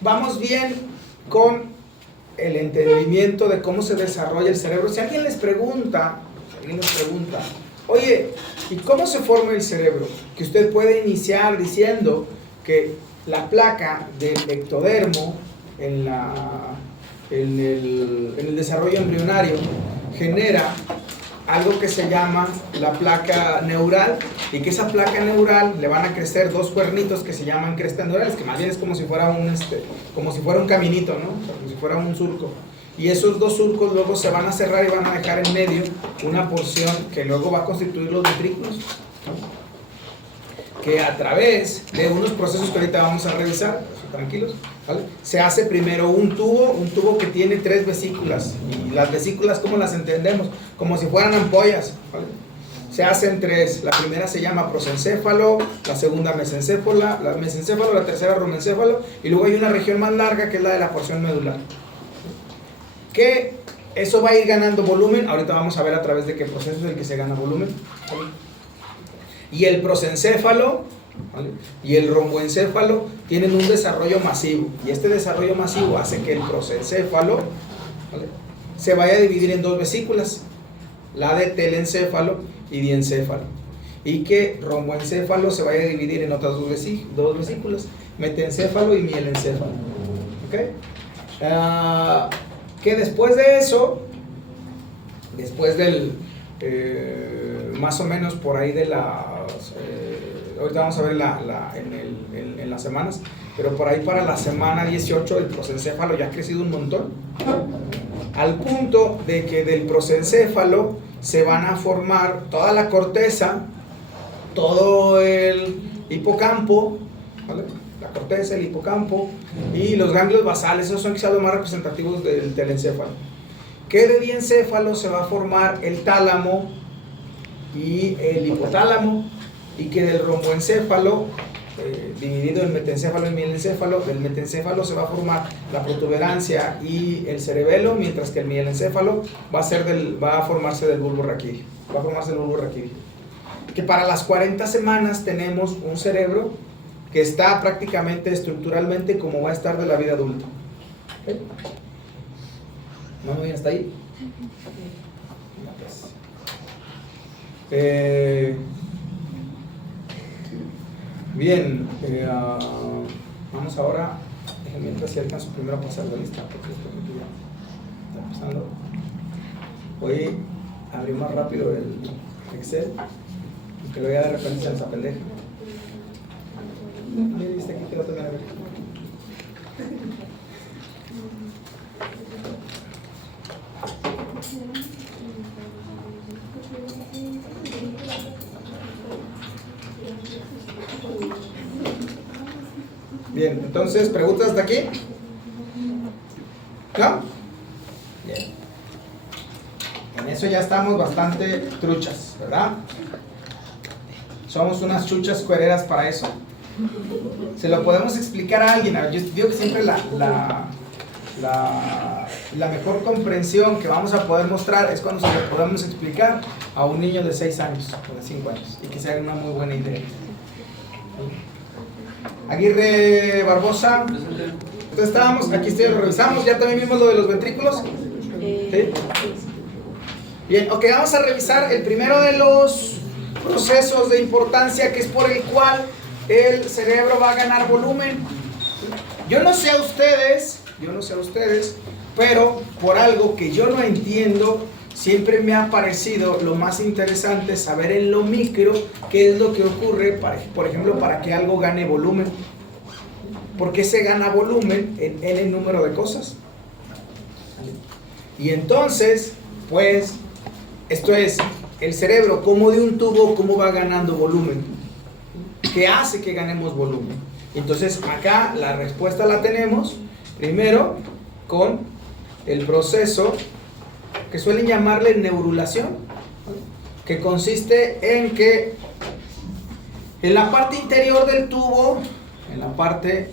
vamos bien con el entendimiento de cómo se desarrolla el cerebro. Si alguien les pregunta, oye, ¿y cómo se forma el cerebro? Que usted puede iniciar diciendo que la placa del ectodermo en el desarrollo embrionario genera algo que se llama la placa neural, y que esa placa neural le van a crecer dos cuernitos que se llaman crestas neurales, que más bien es como si fuera un caminito, ¿no? O sea, como si fuera un surco. Y esos dos surcos luego se van a cerrar y van a dejar en medio una porción que luego va a constituir los ventrículos, ¿no? Que a través de unos procesos que ahorita vamos a revisar, tranquilos, ¿vale? Se hace primero un tubo que tiene 3 vesículas. Y las vesículas, ¿cómo las entendemos? Como si fueran ampollas, ¿vale? Se hacen 3. La primera se llama prosencéfalo, la segunda mesencéfalo, la tercera rumencéfalo, y luego hay una región más larga que es la de la porción medular. Que eso va a ir ganando volumen. Ahorita vamos a ver a través de qué proceso es el que se gana volumen, ¿vale? Y el prosencéfalo, ¿vale?, y el romboencéfalo tienen un desarrollo masivo, y este desarrollo masivo hace que el prosencéfalo, ¿vale?, se vaya a dividir en 2 vesículas, la de telencéfalo y diencéfalo, y que romboencéfalo se vaya a dividir en otras 2 vesículas, metencéfalo y mielencéfalo. ¿Okay? Que después de eso, después del más o menos por ahí de las ahorita vamos a ver en las semanas, pero por ahí para la semana 18 el prosencéfalo ya ha crecido un montón, al punto de que del prosencéfalo se van a formar toda la corteza, todo el hipocampo, ¿vale?, la corteza, el hipocampo y los ganglios basales. Esos son quizás los más representativos del telencéfalo. Que de diencéfalo se va a formar el tálamo y el hipotálamo, y que del romboencéfalo, dividido en metencéfalo y mielencéfalo, del metencéfalo se va a formar la protuberancia y el cerebelo, mientras que el mielencéfalo va a formarse del bulbo raquídeo. Que para las 40 semanas tenemos un cerebro que está prácticamente estructuralmente como va a estar de la vida adulta. ¿Okay? ¿No? ¿Hasta ahí? Bien, vamos ahora, déjenme mientras si alcanzo primero a pasar la lista, porque esto ya está pasando. Voy a abrir más rápido el Excel, que lo voy a dar referencia a esa pendeja. Mira, está aquí, te lo tengo que ver. Bien, entonces, ¿preguntas hasta aquí? ¿No? Bien. En eso ya estamos bastante truchas, ¿verdad? Somos unas chuchas cuereras para eso. Se lo podemos explicar a alguien. Yo digo que siempre la mejor comprensión que vamos a poder mostrar es cuando se lo podemos explicar a un niño de 6 años o de 5 años y que se haga una muy buena idea. Aguirre Barbosa, entonces estábamos, aquí lo revisamos, ya también vimos lo de los ventrículos. ¿Sí? Bien, ok, vamos a revisar el primero de los procesos de importancia, que es por el cual el cerebro va a ganar volumen. Yo no sé a ustedes, pero por algo que yo no entiendo, siempre me ha parecido lo más interesante saber en lo micro qué es lo que ocurre, por ejemplo, para que algo gane volumen. ¿Por qué se gana volumen en n número de cosas? Y entonces, pues, esto es el cerebro como de un tubo, cómo va ganando volumen. ¿Qué hace que ganemos volumen? Entonces, acá la respuesta la tenemos primero con el proceso que suelen llamarle neurulación, que consiste en que en la parte interior del tubo, en la parte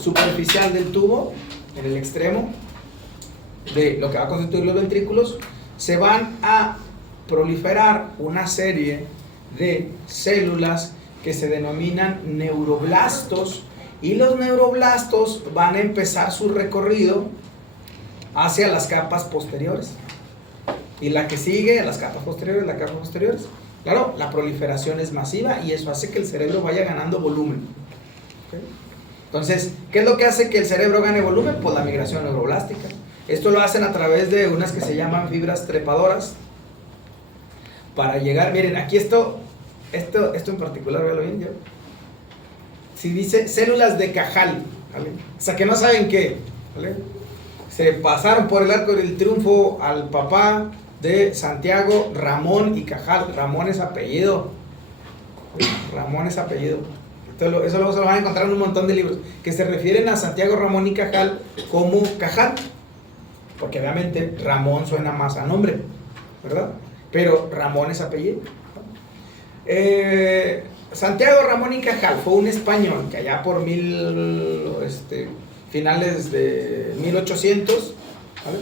superficial del tubo, en el extremo de lo que va a constituir los ventrículos, se van a proliferar una serie de células que se denominan neuroblastos, Y los neuroblastos van a empezar su recorrido hacia las capas posteriores. Y la que sigue, las capas posteriores, las capas posteriores. Claro, la proliferación es masiva y eso hace que el cerebro vaya ganando volumen. ¿Okay? Entonces, ¿qué es lo que hace que el cerebro gane volumen? Pues la migración neuroblástica. Esto lo hacen a través de unas que se llaman fibras trepadoras. Para llegar, miren, aquí esto en particular, véalo bien, ¿ya? Si dice células de Cajal, ¿vale? O sea, que no saben qué, ¿vale? Se pasaron por el arco del triunfo al papá de Santiago Ramón y Cajal. Ramón es apellido. Ramón es apellido. Eso luego se lo van a encontrar en un montón de libros que se refieren a Santiago Ramón y Cajal como Cajal, porque obviamente Ramón suena más a nombre, ¿verdad? Pero Ramón es apellido. Santiago Ramón y Cajal fue un español que allá por finales de 1800, ¿vale?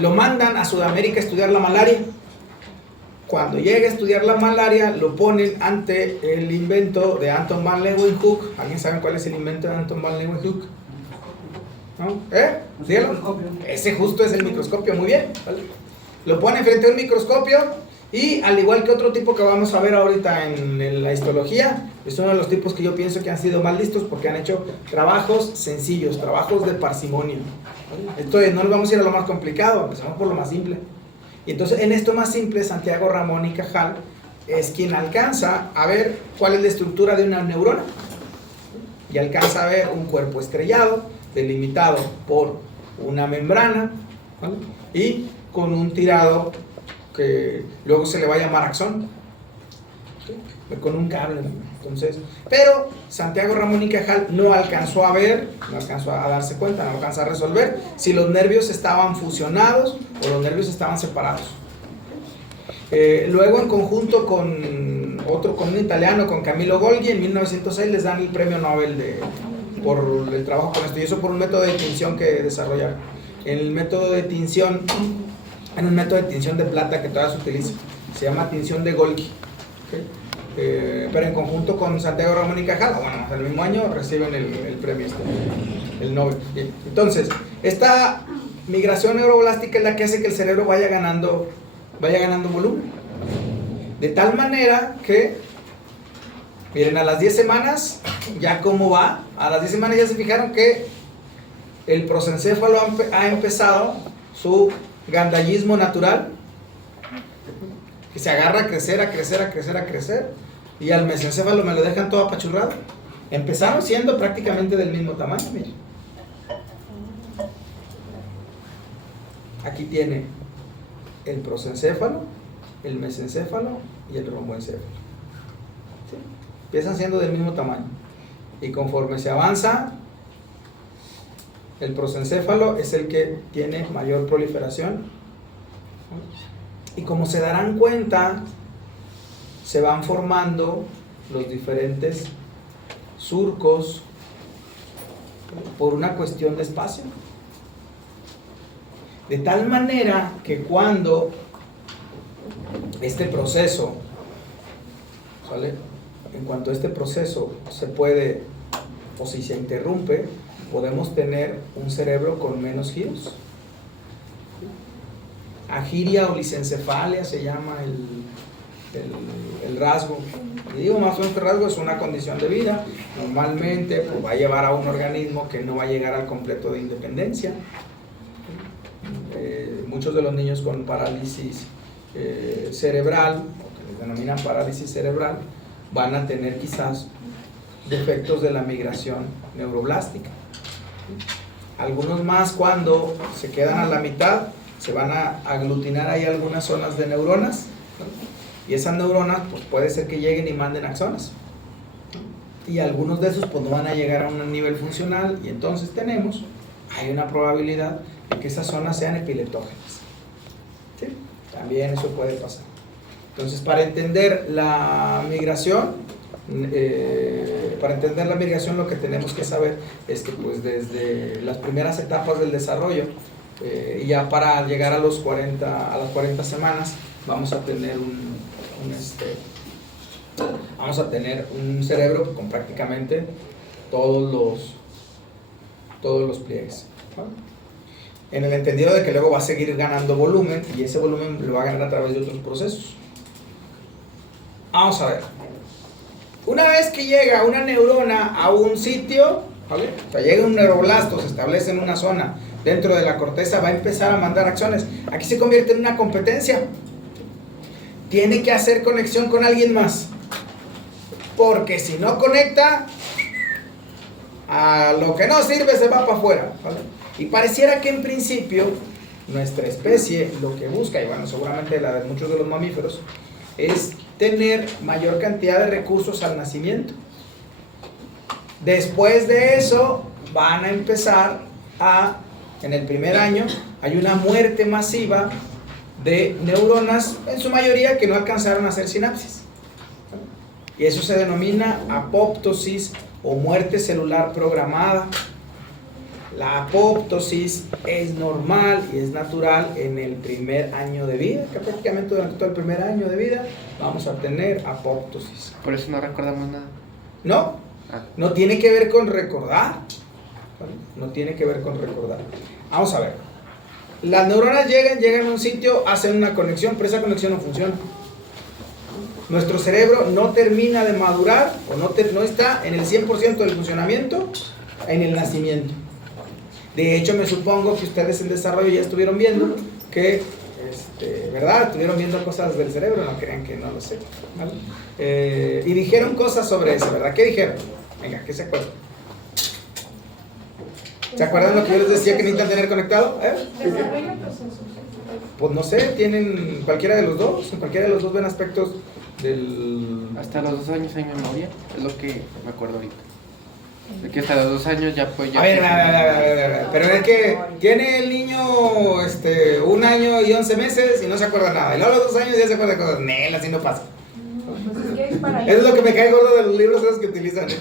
Lo mandan a Sudamérica a estudiar la malaria. Cuando llega a estudiar la malaria, lo ponen ante el invento de Anton van Leeuwenhoek. ¿Alguien sabe cuál es el invento de Anton van Leeuwenhoek? ¿No? ¿Dígalo? Ese justo es el microscopio, muy bien, ¿vale? Lo ponen frente a un microscopio y, al igual que otro tipo que vamos a ver ahorita en la histología, es uno de los tipos que yo pienso que han sido más listos porque han hecho trabajos sencillos, trabajos de parsimonia. Esto no nos vamos a ir a lo más complicado, empezamos por lo más simple. Y entonces, en esto más simple, Santiago Ramón y Cajal es quien alcanza a ver cuál es la estructura de una neurona y alcanza a ver un cuerpo estrellado delimitado por una membrana, ¿vale? Y con un tirado que luego se le va a llamar axón, ¿sí? Con un cable, ¿no? Entonces, pero Santiago Ramón y Cajal no alcanzó a ver, no alcanzó a darse cuenta, no alcanzó a resolver si los nervios estaban fusionados o los nervios estaban separados. Luego, en conjunto con un italiano, con Camillo Golgi, en 1906 les dan el premio Nobel por el trabajo con esto, y eso por un método de tinción que desarrollaron. El método de tinción, en un método de tinción de plata que todavía se utiliza, se llama tinción de Golgi, ¿okay? Pero en conjunto con Santiago Ramón y Cajal, bueno, el mismo año reciben el premio, el Nobel. Bien. Entonces, esta migración neuroblástica es la que hace que el cerebro vaya ganando volumen, de tal manera que, miren, a las 10 semanas, ya cómo va, a las 10 semanas ya se fijaron que el prosencéfalo ha empezado su gandallismo natural, que se agarra a crecer, a crecer, a crecer, a crecer, y al mesencéfalo me lo dejan todo apachurrado. Empezaron siendo prácticamente del mismo tamaño, miren. Aquí tiene el prosencéfalo, el mesencéfalo y el romboencéfalo. ¿Sí? Empiezan siendo del mismo tamaño. Y conforme se avanza, el prosencéfalo es el que tiene mayor proliferación. Y como se darán cuenta, se van formando los diferentes surcos por una cuestión de espacio. De tal manera que cuando este proceso, ¿sale? En cuanto este proceso se puede, o si se interrumpe, podemos tener un cerebro con menos giros. Agiria o lisencefalia se llama el rasgo. Y digo, más o menos, el rasgo es una condición de vida. Normalmente pues, va a llevar a un organismo que no va a llegar al completo de independencia. Muchos de los niños con parálisis cerebral, que les denominan parálisis cerebral, van a tener quizás defectos de la migración neuroblástica. Algunos más, cuando se quedan a la mitad, se van a aglutinar ahí algunas zonas de neuronas, ¿no? Y esas neuronas pues puede ser que lleguen y manden axones, ¿no? Y algunos de esos pues no van a llegar a un nivel funcional, y entonces hay una probabilidad de que esas zonas sean epileptógenas, ¿sí? También eso puede pasar. Entonces, para entender la migración, lo que tenemos que saber es que pues desde las primeras etapas del desarrollo, y ya para llegar a las 40 semanas, vamos a tener Vamos a tener un cerebro con prácticamente todos los pliegues, ¿vale? En el entendido de que luego va a seguir ganando volumen, y ese volumen lo va a ganar a través de otros procesos. Vamos a ver. Una vez que llega una neurona a un sitio, ¿vale? O sea, llega un neuroblasto, se establece en una zona dentro de la corteza, va a empezar a mandar acciones. Aquí se convierte en una competencia. Tiene que hacer conexión con alguien más, porque si no conecta, a lo que no sirve se va para afuera, ¿vale? Y pareciera que en principio nuestra especie lo que busca, y bueno, seguramente la de muchos de los mamíferos, es tener mayor cantidad de recursos al nacimiento. Después de eso van a empezar en el primer año hay una muerte masiva de neuronas, en su mayoría que no alcanzaron a hacer sinapsis, y eso se denomina apoptosis o muerte celular programada. La apoptosis es normal y es natural en el primer año de vida, que prácticamente durante todo el primer año de vida vamos a tener apoptosis. Por eso no recordamos nada. No, no tiene que ver con recordar, ¿vale? No tiene que ver con recordar. Vamos a ver. Las neuronas llegan a un sitio, hacen una conexión, pero esa conexión no funciona. Nuestro cerebro no termina de madurar o no está en el 100% del funcionamiento en el nacimiento. De hecho, me supongo que ustedes en desarrollo ya estuvieron viendo que, ¿verdad? Estuvieron viendo cosas del cerebro, no crean que no lo sé, ¿vale? Y dijeron cosas sobre eso, ¿verdad? ¿Qué dijeron? Venga, ¿qué se acuerdan? ¿Se acuerdan lo que yo les decía que necesitan tener conectado? Desarrollo procesos. Pues no sé, tienen cualquiera de los dos, en cualquiera de los dos ven aspectos del... Hasta los 2 años hay memoria, es lo que me acuerdo ahorita. De que hasta los 2 años ya pues ya... A ver, pero es que tiene el niño 1 año y 11 meses y no se acuerda nada. Y luego a los 2 años ya se acuerda de cosas. Nel, así no pasa. Pues es que es para Eso es lo que me cae gordo de los libros esos que utilizan, ¿eh?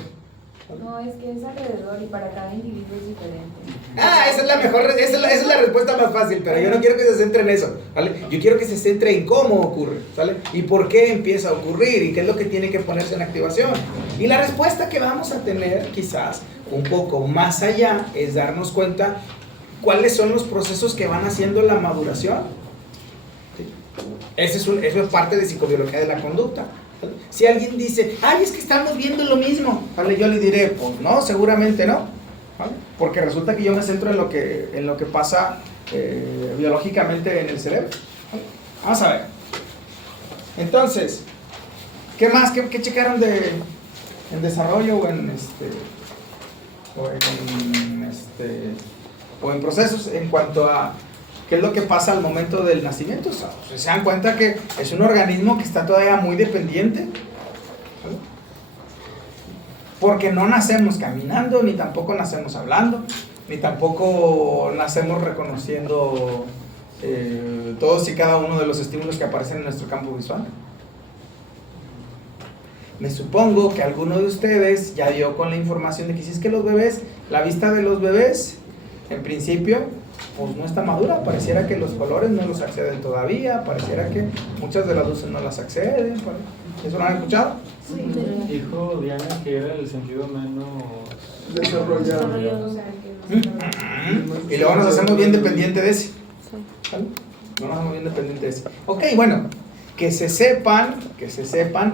No, es que es alrededor y para cada individuo es diferente. Esa es la mejor, esa es la respuesta más fácil, pero yo no quiero que se centre en eso, ¿vale? Yo quiero que se centre en cómo ocurre, ¿vale? Y por qué empieza a ocurrir y qué es lo que tiene que ponerse en activación. Y la respuesta que vamos a tener, quizás un poco más allá, es darnos cuenta cuáles son los procesos que van haciendo la maduración. ¿Sí? Eso es parte de psicobiología de la conducta. Si alguien dice, ay, es que estamos viendo lo mismo, ¿vale? Yo le diré, pues no, seguramente no, ¿vale? Porque resulta que yo me centro en lo que pasa biológicamente en el cerebro, ¿vale? Vamos a ver. Entonces, ¿qué más? ¿Qué checaron en desarrollo o en procesos en cuanto a qué es lo que pasa al momento del nacimiento? O sea, se dan cuenta que es un organismo que está todavía muy dependiente, ¿vale? Porque no nacemos caminando, ni tampoco nacemos hablando, ni tampoco nacemos reconociendo todos y cada uno de los estímulos que aparecen en nuestro campo visual. Me supongo que alguno de ustedes ya dio con la información de que si es que los bebés, la vista de los bebés, en principio, pues no está madura, pareciera que los colores no los acceden todavía, pareciera que muchas de las luces no las acceden. ¿Eso lo han escuchado? Sí. Dijo Diana que era el sentido menos desarrollado. O sea, que no Y luego nos hacemos bien dependientes de ese, ¿vale? No nos hacemos bien dependientes de ese. Ok, bueno, que se sepan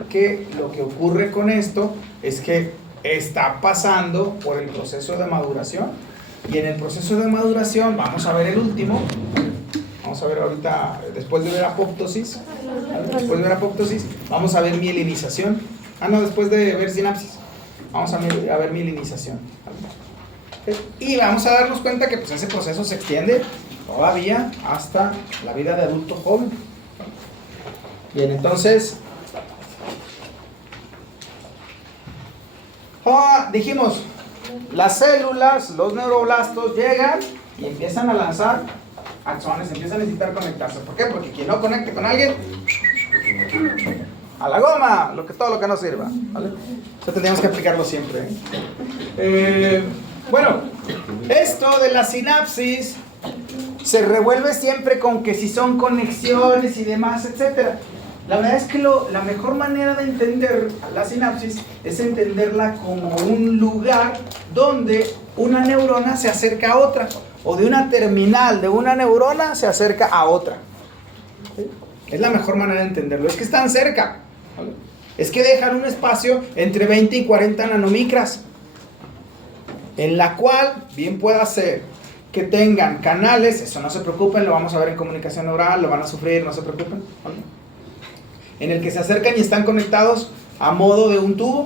que lo que ocurre con esto es que está pasando por el proceso de maduración. Y en el proceso de maduración, vamos a ver el último, vamos a ver ahorita, después de ver apoptosis, vamos a ver mielinización. Después de ver sinapsis, vamos a ver mielinización. Y vamos a darnos cuenta que pues, ese proceso se extiende todavía hasta la vida de adulto joven. Bien, entonces, dijimos, las células, los neuroblastos llegan y empiezan a lanzar axones, empiezan a necesitar conectarse. ¿Por qué? Porque quien no conecte con alguien, a la goma, todo lo que no sirva, ¿vale? Eso tendríamos que aplicarlo siempre, ¿eh? Bueno, esto de la sinapsis se revuelve siempre con que si son conexiones y demás, etc. La verdad es que la mejor manera de entender la sinapsis es entenderla como un lugar donde una neurona se acerca a otra, o de una terminal de una neurona se acerca a otra. ¿Sí? Es la mejor manera de entenderlo, es que están cerca, ¿vale? Es que dejan un espacio entre 20 y 40 nanomicras, en la cual bien pueda ser que tengan canales, eso no se preocupen, lo vamos a ver en comunicación neural, lo van a sufrir, no se preocupen, ¿vale? En el que se acercan y están conectados a modo de un tubo,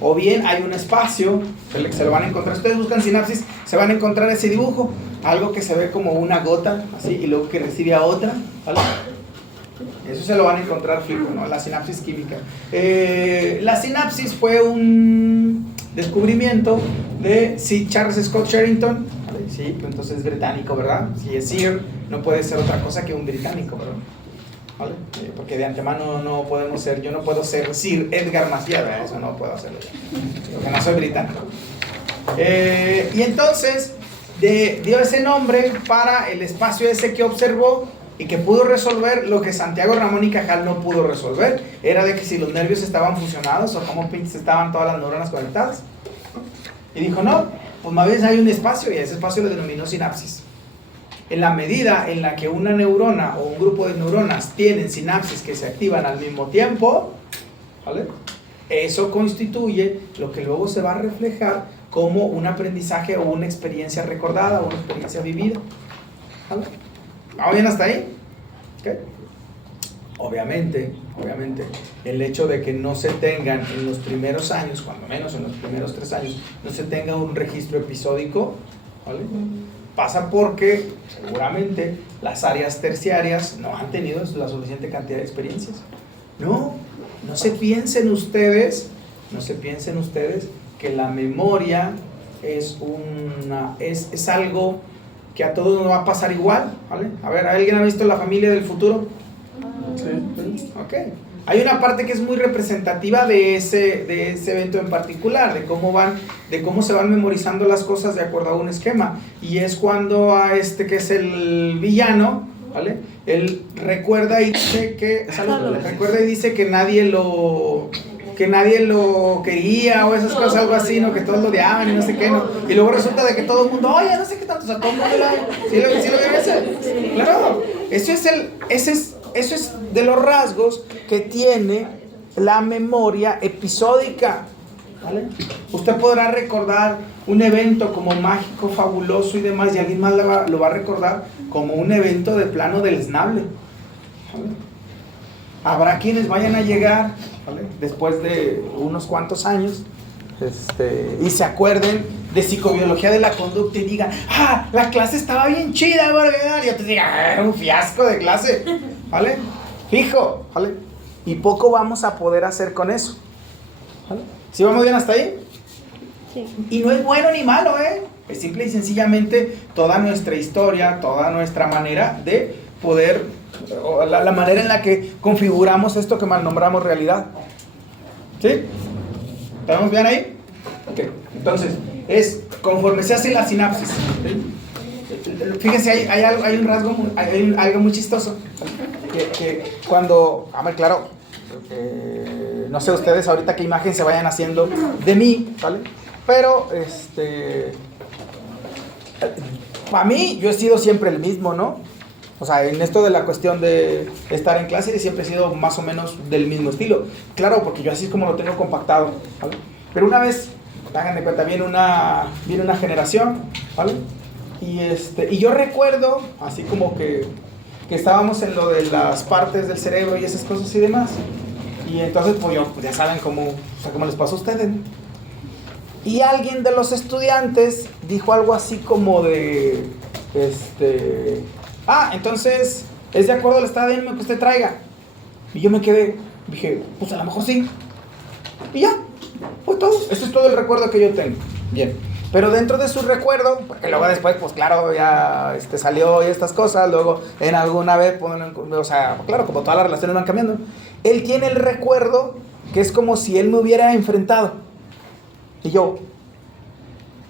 o bien hay un espacio, se lo van a encontrar, si ustedes buscan sinapsis, se van a encontrar ese dibujo, algo que se ve como una gota, así, y luego que recibe a otra, ¿vale? Eso se lo van a encontrar fijo, ¿no? La sinapsis química. La sinapsis fue un descubrimiento de Charles Scott Sherrington, ¿vale? Sí, pues entonces es británico, ¿verdad? Si es Sir, no puede ser otra cosa que un británico, ¿verdad? ¿Vale? Porque de antemano no podemos ser, yo no puedo ser Sir Edgar Maciel, eso no puedo hacerlo, porque no soy británico. Y entonces dio ese nombre para el espacio ese que observó y que pudo resolver lo que Santiago Ramón y Cajal no pudo resolver. Era de que si los nervios estaban fusionados o cómo pinches estaban todas las neuronas conectadas. Y dijo, no, pues más bien hay un espacio, y ese espacio lo denominó sinapsis. En la medida en la que una neurona o un grupo de neuronas tienen sinapsis que se activan al mismo tiempo, ¿vale? Eso constituye lo que luego se va a reflejar como un aprendizaje o una experiencia recordada o una experiencia vivida, ¿vale? ¿Vamos bien hasta ahí? ¿Okay? Obviamente, el hecho de que no se tengan en los primeros años, cuando menos en los primeros 3 años, no se tenga un registro episódico, ¿vale? Pasa porque seguramente las áreas terciarias no han tenido la suficiente cantidad de experiencias. No se piensen ustedes que la memoria es algo que a todos nos va a pasar igual, ¿vale? A ver, ¿alguien ha visto La Familia del Futuro? Sí. Ok. Hay una parte que es muy representativa de ese evento en particular, de cómo se van memorizando las cosas de acuerdo a un esquema. Y es cuando a que es el villano, ¿vale? Él recuerda y dice que nadie lo quería o esas cosas, algo así, ¿no? Que todos lo odiaban y no sé qué, ¿no? Y luego resulta de que todo el mundo, oye, no sé qué tanto, o sea, todo el mundo ¿sí lo vieron ese? Claro, eso es de los rasgos que tiene la memoria episódica, ¿vale? Usted podrá recordar un evento como mágico, fabuloso y demás, y alguien más lo va a recordar como un evento de plano deleznable, ¿vale? Habrá quienes vayan a llegar, ¿vale?, después de unos cuantos años y se acuerden de psicobiología de la conducta y digan, la clase estaba bien chida, ¿verdad? Y yo te diga, era un fiasco de clase, ¿vale? Fijo, ¿vale? Y poco vamos a poder hacer con eso, ¿vale? ¿Sí vamos bien hasta ahí? Sí. Y no es bueno ni malo, es simple y sencillamente toda nuestra historia, toda nuestra manera de poder, o la manera en la que configuramos esto que mal nombramos realidad. ¿Sí? ¿Estamos bien ahí? Ok, entonces, es conforme se hace la sinapsis. Fíjense, hay un rasgo, hay algo muy chistoso. Que cuando, claro, no sé ustedes ahorita qué imagen se vayan haciendo de mí, ¿vale? Pero, para mí, yo he sido siempre el mismo, ¿no? O sea, en esto de la cuestión de estar en clase siempre he sido más o menos del mismo estilo. Claro, porque yo así es como lo tengo compactado, ¿vale? Pero una vez, háganme cuenta, viene una generación, ¿vale? Y yo recuerdo, así como que estábamos en lo de las partes del cerebro y esas cosas y demás. Y entonces, pues ya saben cómo les pasó a ustedes, ¿no? Y alguien de los estudiantes dijo algo así como de, entonces, ¿es de acuerdo al estado de ánimo que usted traiga? Y yo me quedé, dije, pues a lo mejor sí. Y ya, fue todo. Eso es todo el recuerdo que yo tengo. Bien. Pero dentro de su recuerdo, porque luego después, pues claro, ya salió y estas cosas, luego en alguna vez, o sea, claro, como todas las relaciones van cambiando, él tiene el recuerdo que es como si él me hubiera enfrentado. Y yo,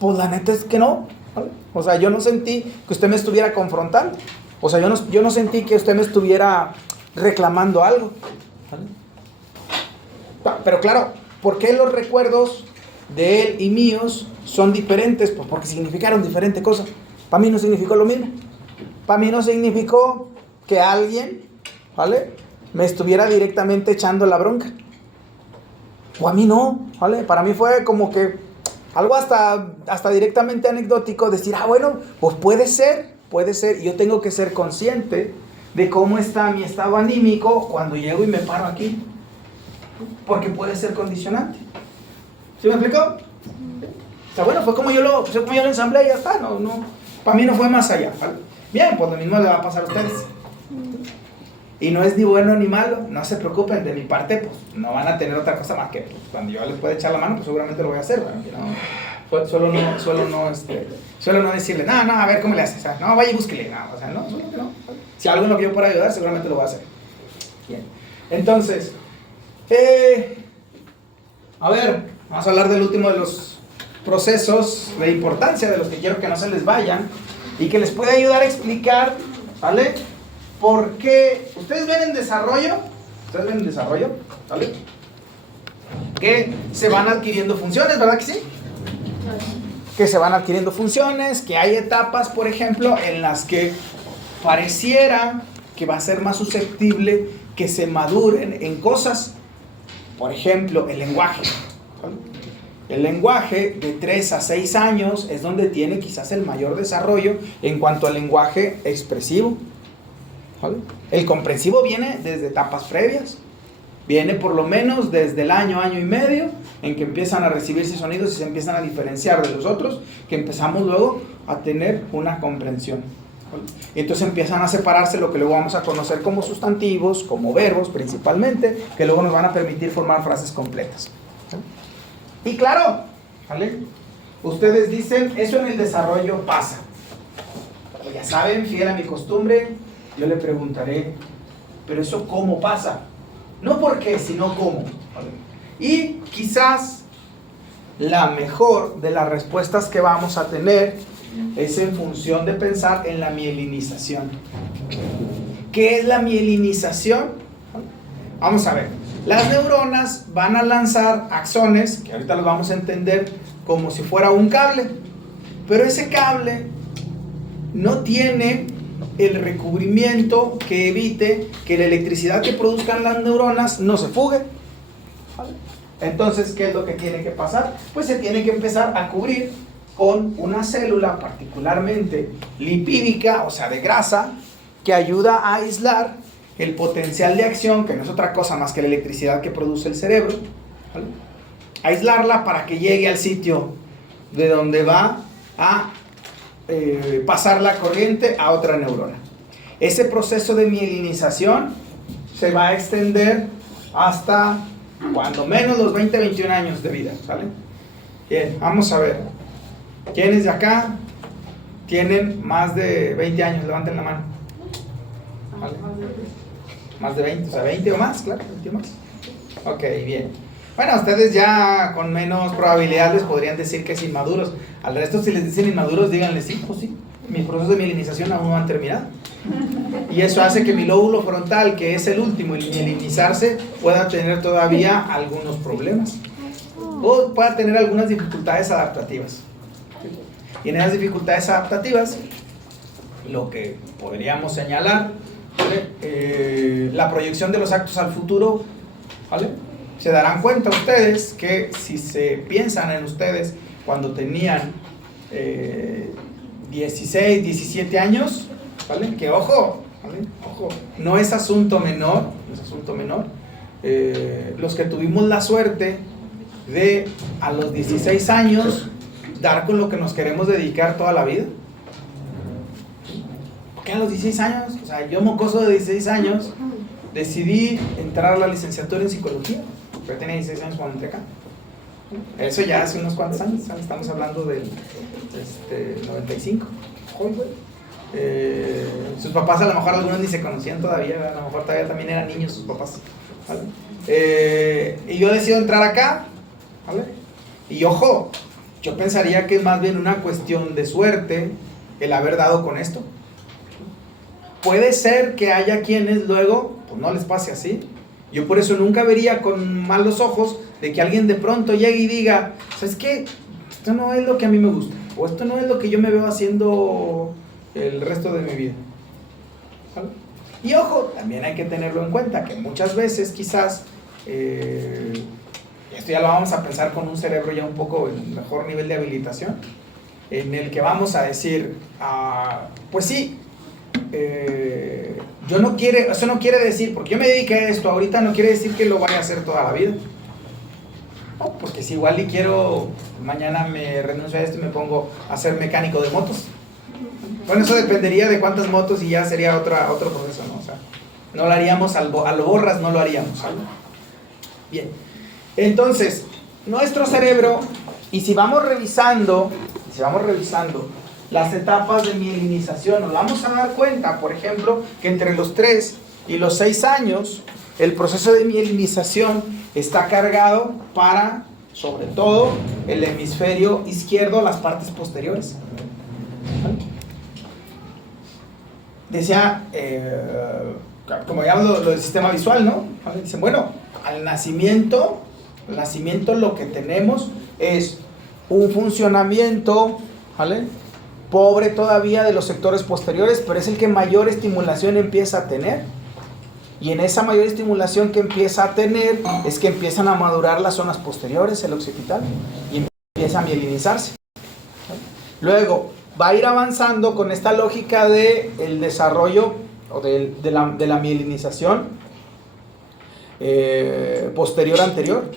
pues la neta es que no, ¿vale? O sea, yo no sentí que usted me estuviera confrontando. O sea, yo no sentí que usted me estuviera reclamando algo. ¿vale? Pero claro, ¿por qué los recuerdos de él y míos son diferentes? Pues porque significaron diferentes cosas. Para mí no significó lo mismo. Para mí no significó que alguien, ¿vale?, me estuviera directamente echando la bronca. O a mí no, ¿vale? Para mí fue como que algo hasta directamente anecdótico, decir, bueno, pues puede ser, y yo tengo que ser consciente de cómo está mi estado anímico cuando llego y me paro aquí. Porque puede ser condicionante. ¿Sí me explico? O sea, bueno, fue como yo lo ensamblé y ya está. No, para mí no fue más allá, ¿vale? Bien, pues lo mismo le va a pasar a ustedes. Y no es ni bueno ni malo, no se preocupen, de mi parte, pues no van a tener otra cosa más que, pues, cuando yo les pueda echar la mano, pues seguramente lo voy a hacer, ¿no? Suelo no decirle, no, a ver cómo le haces, no, vaya y búsquele, no, o sea, no, solo que no. Si algo en lo que yo pueda ayudar, seguramente lo voy a hacer. Bien, entonces, a ver, vamos a hablar del último de los procesos de importancia, de los que quiero que no se les vayan, y que les puede ayudar a explicar, ¿vale?, por qué. Ustedes ven en desarrollo, ¿vale?, que se van adquiriendo funciones, ¿verdad que sí? Que se van adquiriendo funciones, que hay etapas, por ejemplo, en las que pareciera que va a ser más susceptible que se maduren en cosas. Por ejemplo, el lenguaje, ¿vale? El lenguaje de 3 a 6 años es donde tiene quizás el mayor desarrollo en cuanto al lenguaje expresivo, ¿vale? El comprensivo viene desde etapas previas. Viene por lo menos desde el año y medio, en que empiezan a recibirse sonidos y se empiezan a diferenciar de los otros, que empezamos luego a tener una comprensión, ¿vale? Y entonces empiezan a separarse lo que luego vamos a conocer como sustantivos, como verbos principalmente, que luego nos van a permitir formar frases completas, ¿vale? Y claro, ¿vale?, ustedes dicen, eso en el desarrollo pasa. Y ya saben, fiel a mi costumbre, yo le preguntaré, ¿pero eso cómo pasa? No por qué, sino cómo, ¿vale? Y quizás la mejor de las respuestas que vamos a tener es en función de pensar en la mielinización. ¿Qué es la mielinización? Vamos a ver. Las neuronas van a lanzar axones, que ahorita los vamos a entender como si fuera un cable, pero ese cable no tiene el recubrimiento que evite que la electricidad que produzcan las neuronas no se fugue, ¿vale? Entonces, ¿qué es lo que tiene que pasar? Pues se tiene que empezar a cubrir con una célula particularmente lipídica, o sea, de grasa, que ayuda a aislar el potencial de acción, que no es otra cosa más que la electricidad que produce el cerebro, ¿vale? Aislarla para que llegue al sitio de donde va a pasar la corriente a otra neurona. Ese proceso de mielinización se va a extender hasta cuando menos los 20-21 años de vida, ¿vale? Bien, vamos a ver. ¿Quiénes de acá tienen más de 20 años? Levanten la mano. ¿Vale? Más de 20, o sea, 20 o más, claro, 20 o más. Ok, bien. Bueno, ustedes ya con menos probabilidades podrían decir que es inmaduros. Al resto, si les dicen inmaduros, díganle sí, pues sí. Mis procesos de mielinización aún no han terminado. Y eso hace que mi lóbulo frontal, que es el último en mielinizarse, pueda tener todavía algunos problemas. O pueda tener algunas dificultades adaptativas. Y en esas dificultades adaptativas, lo que podríamos señalar, ¿vale?, la proyección de los actos al futuro, ¿vale? Se darán cuenta ustedes que si se piensan en ustedes cuando tenían 16, 17 años, ¿vale?, que ojo, ¿vale?, ojo, no es asunto menor, los que tuvimos la suerte de a los 16 años dar con lo que nos queremos dedicar toda la vida. Porque a los 16 años, o sea, yo mocoso de 16 años, decidí entrar a la licenciatura en psicología. Yo tenía 16 años cuando entré acá. Eso ya hace unos cuantos años, estamos hablando del 95. Sus papás a lo mejor algunos ni se conocían todavía, a lo mejor todavía también eran niños sus papás, ¿vale? Y yo decido entrar acá, ¿vale? Y ojo, yo pensaría que es más bien una cuestión de suerte el haber dado con esto. Puede ser que haya quienes luego, pues no les pase así, Yo por eso nunca vería con malos ojos de que alguien de pronto llegue y diga, ¿sabes qué? Esto no es lo que a mí me gusta, o esto no es lo que yo me veo haciendo el resto de mi vida. ¿Vale? Y ojo, también hay que tenerlo en cuenta, que muchas veces quizás, esto ya lo vamos a pensar con un cerebro ya un poco en mejor nivel de habilitación, en el que vamos a decir, pues sí, eso no quiere decir, porque yo me dediqué a esto ahorita, no quiere decir que lo vaya a hacer toda la vida. No, porque si igual y quiero, mañana me renuncio a esto y me pongo a ser mecánico de motos. Bueno, eso dependería de cuántas motos y ya sería otro proceso, ¿no? O sea, no lo haríamos a lo borras, no lo haríamos, ¿vale? Bien, entonces, nuestro cerebro, y si vamos revisando las etapas de mielinización, nos vamos a dar cuenta, por ejemplo, que entre los 3 y los 6 años, el proceso de mielinización está cargado para, sobre todo, el hemisferio izquierdo, las partes posteriores. ¿Vale? Decía, como ya lo del sistema visual, ¿no? ¿Vale? Dicen, bueno, al nacimiento lo que tenemos es un funcionamiento, ¿vale?, pobre todavía de los sectores posteriores, pero es el que mayor estimulación empieza a tener. Y en esa mayor estimulación que empieza a tener es que empiezan a madurar las zonas posteriores, el occipital, y empieza a mielinizarse. Luego va a ir avanzando con esta lógica del desarrollo o de la mielinización posterior anterior.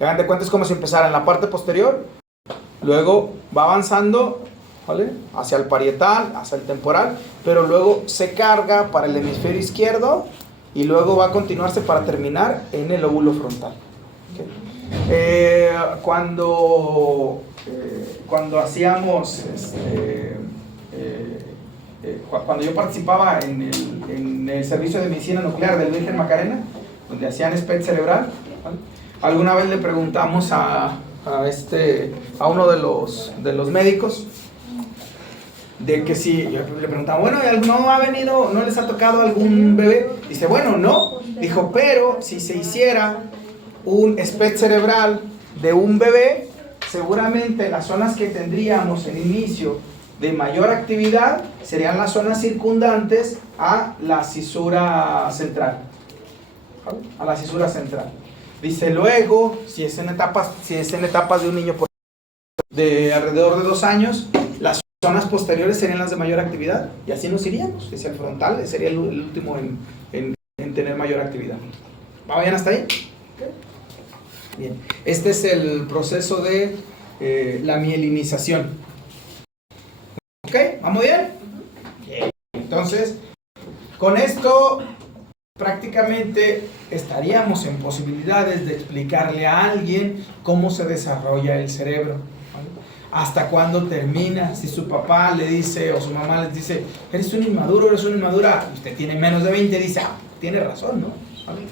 Hagan de cuenta, es como si empezara en la parte posterior, luego va avanzando, ¿vale?, hacia el parietal, hacia el temporal, pero luego se carga para el hemisferio izquierdo y luego va a continuarse para terminar en el lóbulo frontal. ¿Okay? Cuando hacíamos, cuando yo participaba en el servicio de medicina nuclear del Virgen Macarena, donde hacían SPECT cerebral, ¿vale?, alguna vez le preguntamos a uno de los médicos de que si, yo le preguntaba, bueno, ¿no ha venido, no les ha tocado algún bebé? Dice, bueno, no. Dijo, pero si se hiciera un SPECT cerebral de un bebé, seguramente las zonas que tendríamos en inicio de mayor actividad serían las zonas circundantes a la cisura central. ¿Vale? A la cisura central. Dice, luego, si es en etapas de un niño de alrededor de 2 años, las zonas posteriores serían las de mayor actividad, y así nos iríamos. Dice, el frontal sería el último en tener mayor actividad. ¿Va bien hasta ahí? Bien, este es el proceso de la mielinización. ¿Ok? ¿Vamos bien? Bien. Entonces, con esto prácticamente estaríamos en posibilidades de explicarle a alguien cómo se desarrolla el cerebro, ¿vale?, hasta cuándo termina. Si su papá le dice o su mamá les dice, eres un inmaduro, eres una inmadura, usted tiene menos de 20, dice, tiene razón, ¿no? ¿Vale?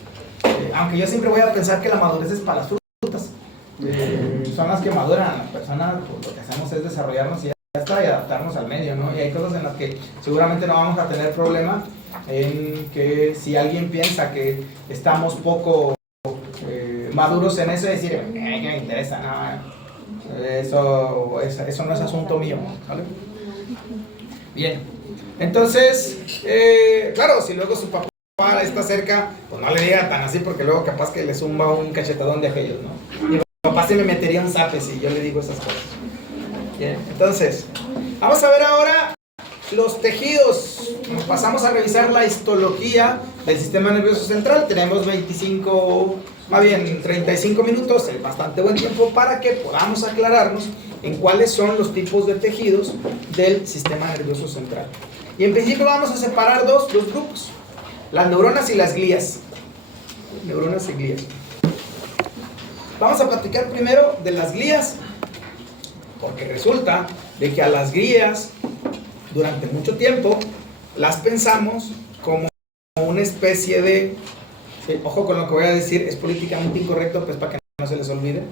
Aunque yo siempre voy a pensar que la madurez es para las frutas, son las que maduran. Las personas, pues, lo que hacemos es desarrollarnos y ya está, y adaptarnos al medio, ¿no? Y hay cosas en las que seguramente no vamos a tener problema, en que si alguien piensa que estamos poco maduros en eso, decir, ¿qué me interesa? No, eso no es asunto mío, ¿vale? Bien, entonces, claro, si luego su papá está cerca, pues no le diga tan así, porque luego capaz que le zumba un cachetadón de aquellos, ¿no? Mi papá se me metería un zape si yo le digo esas cosas. Bien, entonces, vamos a ver ahora los tejidos. Nos pasamos a revisar la histología del sistema nervioso central. Tenemos 35 minutos, es bastante buen tiempo para que podamos aclararnos en cuáles son los tipos de tejidos del sistema nervioso central. Y en principio vamos a separar dos grupos: las neuronas y las glías. Neuronas y glías. Vamos a platicar primero de las glías, porque resulta de que a las glías durante mucho tiempo las pensamos como una especie de, ojo con lo que voy a decir, es políticamente incorrecto, pues para que no se les olvide,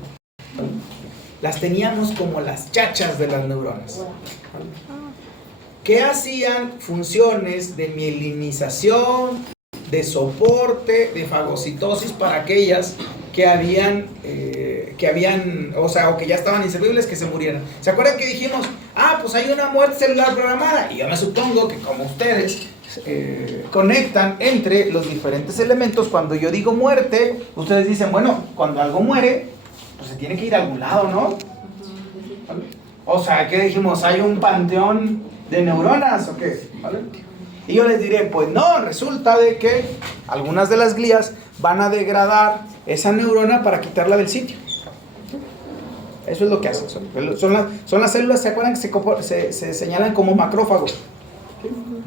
las teníamos como las chachas de las neuronas, que hacían funciones de mielinización, de soporte de fagocitosis para aquellas que habían, o sea, o que ya estaban inservibles, que se murieran. ¿Se acuerdan que dijimos, pues hay una muerte celular programada? Y yo me supongo que como ustedes conectan entre los diferentes elementos, cuando yo digo muerte, ustedes dicen, bueno, cuando algo muere, pues se tiene que ir a algún lado, ¿no? ¿Vale? O sea, ¿qué dijimos? ¿Hay un panteón de neuronas o qué? ¿Vale? Y yo les diré, pues no, resulta de que algunas de las glías van a degradar esa neurona para quitarla del sitio. Eso es lo que hacen. Son las células, ¿se acuerdan que se señalan como macrófagos?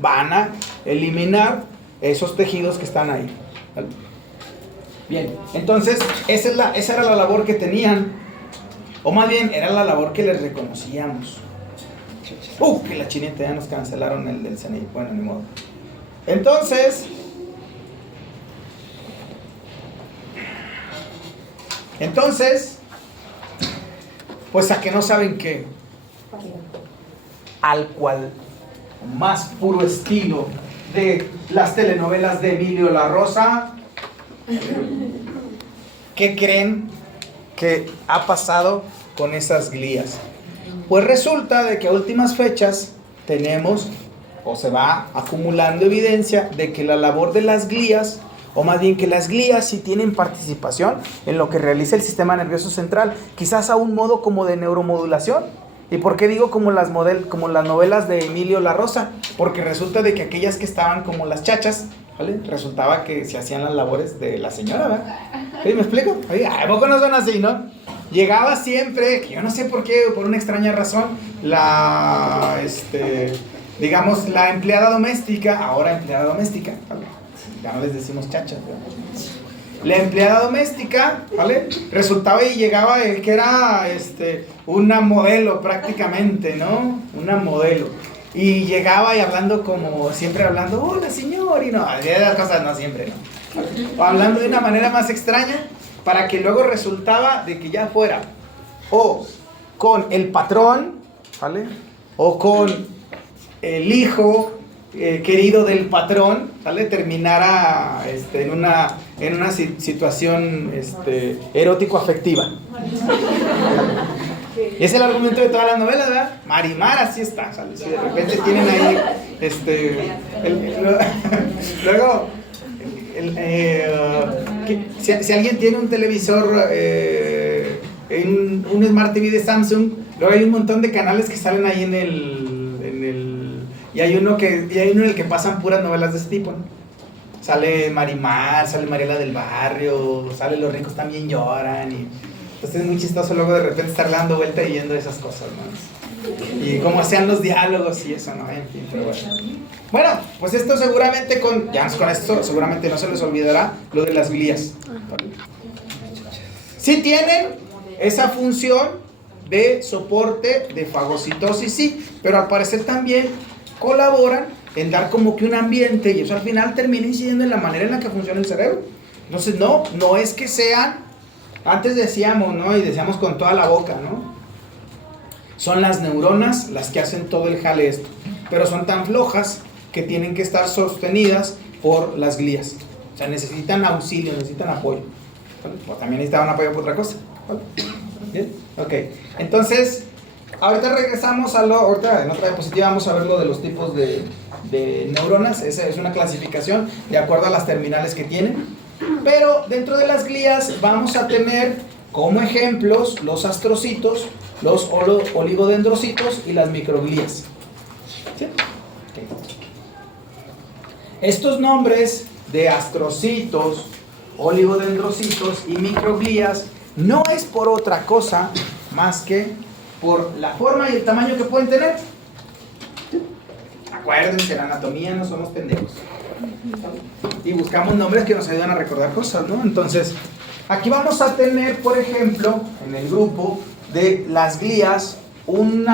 Van a eliminar esos tejidos que están ahí. ¿Vale? Bien, entonces esa era la labor que tenían, o más bien era la labor que les reconocíamos. Que la chinita, ya nos cancelaron el del CNI. Bueno, ni modo. Entonces, pues a que no saben qué, al cual más puro estilo de las telenovelas de Emilio La Rosa, ¿qué creen que ha pasado con esas glías? Pues resulta de que a últimas fechas tenemos, o se va acumulando evidencia de que la labor de las glías, o más bien que las glías sí tienen participación en lo que realiza el sistema nervioso central, quizás a un modo como de neuromodulación. ¿Y por qué digo como las novelas de Emilio La Rosa? Porque resulta de que aquellas que estaban como las chachas, ¿vale? Resultaba que se hacían las labores de la señora, ¿verdad? ¿Sí? ¿Me explico? ¿A poco no son así, no? Llegaba siempre, que yo no sé por qué, por una extraña razón, digamos, la empleada doméstica, ahora empleada doméstica, ¿vale? Ya no les decimos chachas, ¿verdad? La empleada doméstica, ¿vale? Resultaba y llegaba el que era una modelo prácticamente, ¿no? Una modelo. Y llegaba y hablando como, siempre hablando, hola señor, y no, de las cosas no siempre, ¿no? O hablando de una manera más extraña, para que luego resultaba de que ya fuera o con el patrón, ¿vale? O con el hijo querido del patrón, ¿vale? Terminara en una situación erótico-afectiva. Es el argumento de todas las novelas, ¿verdad? Marimar así está, ¿sale? Si de repente tienen ahí luego si alguien tiene un televisor un Smart TV de Samsung, luego hay un montón de canales que salen ahí y hay uno en el que pasan puras novelas de este tipo, ¿no? Sale Marimar, sale Mariela del Barrio, sale Los ricos también lloran, y entonces es muy chistoso luego de repente estar dando vuelta y yendo esas cosas, ¿no? Y cómo hacían los diálogos y eso, ¿no? En fin, pero bueno. Bueno, pues esto seguramente con esto seguramente no se les olvidará lo de las glías. Sí tienen esa función de soporte de fagocitosis, sí, pero al parecer también colaboran en dar como que un ambiente, y eso al final termina incidiendo en la manera en la que funciona el cerebro. Entonces no es que sean, antes decíamos, ¿no? Y decíamos con toda la boca, ¿no? Son las neuronas las que hacen todo el jale esto, pero son tan flojas que tienen que estar sostenidas por las glías. O sea, necesitan auxilio, necesitan apoyo, ¿vale? O también necesitaban apoyo por otra cosa, ¿vale? ¿Bien? Ok, entonces ahorita regresamos ahorita en otra diapositiva vamos a ver lo de los tipos de neuronas. Esa es una clasificación de acuerdo a las terminales que tienen, pero dentro de las glías vamos a tener como ejemplos los astrocitos, los oligodendrocitos y las microglías. ¿Sí? Okay. Estos nombres de astrocitos, oligodendrocitos y microglías no es por otra cosa más que por la forma y el tamaño que pueden tener. Acuérdense, la anatomía no somos pendejos. Y buscamos nombres que nos ayudan a recordar cosas, ¿no? Entonces, aquí vamos a tener, por ejemplo, en el grupo de las glías, un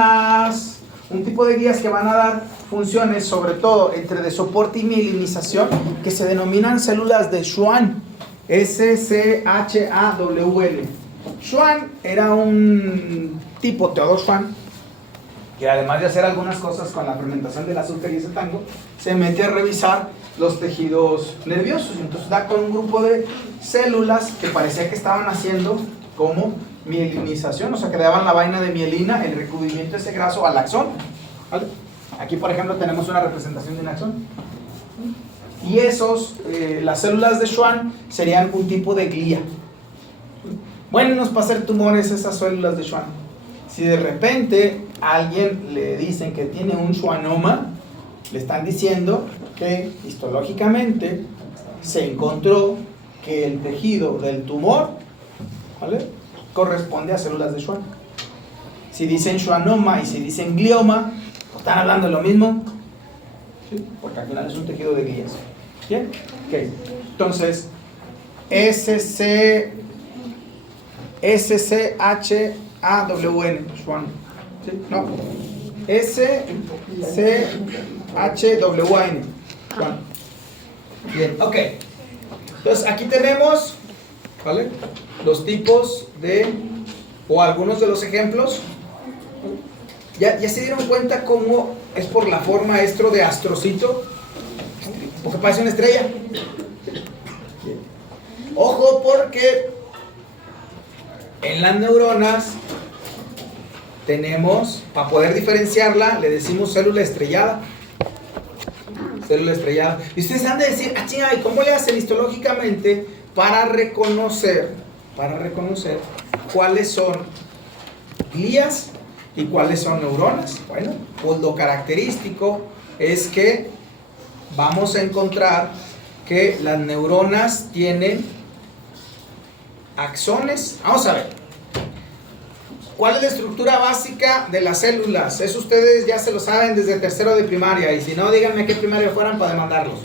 tipo de glías que van a dar funciones, sobre todo entre de soporte y mielinización, que se denominan células de Schwann. S-C-H-A-W-N. Schwann era un tipo, Theodor Schwann, que además de hacer algunas cosas con la fermentación del azúcar y ese tango, se mete a revisar los tejidos nerviosos. Entonces da con un grupo de células que parecía que estaban haciendo como mielinización, o sea que le daban la vaina de mielina, el recubrimiento de ese graso al axón, ¿vale? Aquí por ejemplo tenemos una representación de un axón. Y esos, las células de Schwann serían un tipo de glía. Buenos para hacer tumores esas células de Schwann. Si de repente a alguien le dicen que tiene un schwannoma, le están diciendo que histológicamente se encontró que el tejido del tumor, ¿vale?, corresponde a células de Schwann. Si dicen schwannoma y si dicen glioma, ¿están hablando de lo mismo? ¿Sí? Porque al final es un tejido de glías. ¿Bien? Okay. Entonces, SCHAWN, Schwann. ¿Sí? No. SCHWN, Schwann. Bien, ok. Entonces, aquí tenemos, ¿vale?, los tipos de, o algunos de los ejemplos. Ya se dieron cuenta cómo es por la forma de astrocito, porque parece una estrella. Ojo, porque en las neuronas tenemos, para poder diferenciarla, le decimos célula estrellada. Célula estrellada. Y ustedes han de decir, ah, chinga, ¿y cómo le hacen histológicamente para reconocer cuáles son glías y cuáles son neuronas? Bueno, pues lo característico es que vamos a encontrar que las neuronas tienen axones. Vamos a ver. ¿Cuál es la estructura básica de las células? Eso ustedes ya se lo saben desde tercero de primaria. Y si no, díganme qué primaria fueran para demandarlos.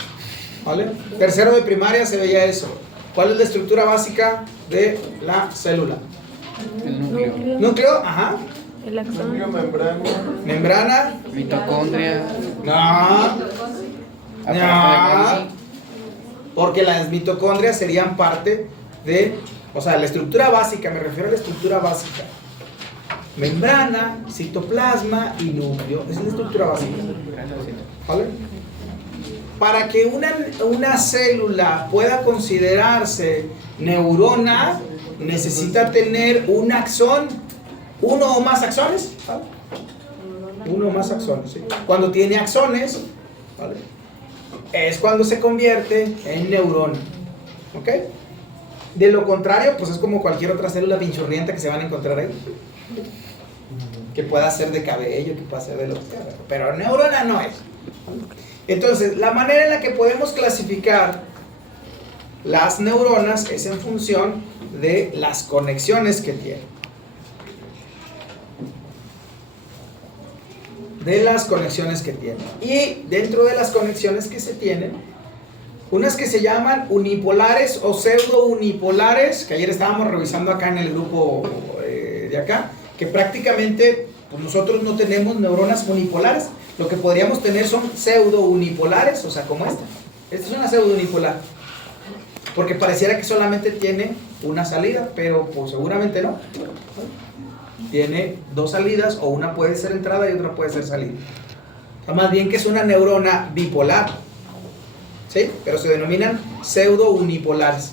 ¿Vale? Tercero de primaria se veía eso. ¿Cuál es la estructura básica de la célula? El núcleo. ¿Núcleo? Ajá. El axón. Membrana. ¿Membrana? Mitocondria. No. Aparato de No. Porque las mitocondrias serían parte de, o sea, la estructura básica, me refiero a la estructura básica. Membrana, citoplasma y núcleo. Esa es la estructura básica. ¿Vale? Para que una célula pueda considerarse neurona, necesita tener un axón, uno o más axones, ¿vale? Uno o más axones, ¿sí? Cuando tiene axones, ¿vale?, es cuando se convierte en neurona, ¿ok? De lo contrario, pues es como cualquier otra célula pinchurrienta que se van a encontrar ahí, que pueda ser de cabello, que pueda ser de lo que sea, pero neurona no es. Entonces, la manera en la que podemos clasificar las neuronas es en función de las conexiones que tienen. De las conexiones que tienen. Y dentro de las conexiones que se tienen, unas que se llaman unipolares o pseudo unipolares, que ayer estábamos revisando acá en el grupo de acá, que prácticamente pues nosotros no tenemos neuronas unipolares. Lo que podríamos tener son pseudo unipolares, o sea, como esta. Esta es una pseudo unipolar, porque pareciera que solamente tiene una salida, pero pues seguramente no. Tiene dos salidas, o una puede ser entrada y otra puede ser salida. O sea, más bien que es una neurona bipolar, ¿sí? Pero se denominan pseudo unipolares.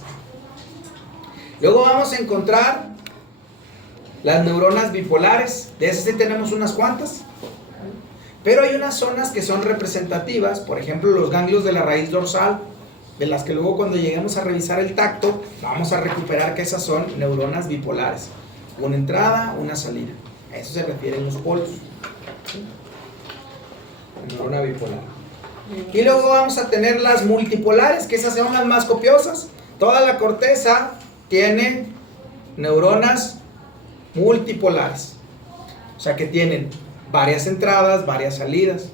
Luego vamos a encontrar las neuronas bipolares. De esas sí tenemos unas cuantas. Pero hay unas zonas que son representativas, por ejemplo los ganglios de la raíz dorsal, de las que luego cuando lleguemos a revisar el tacto, vamos a recuperar que esas son neuronas bipolares. Una entrada, una salida. A eso se refieren los polos. Neurona bipolar. Y luego vamos a tener las multipolares, que esas son las más copiosas. Toda la corteza tiene neuronas multipolares. O sea que tienen varias entradas, varias salidas.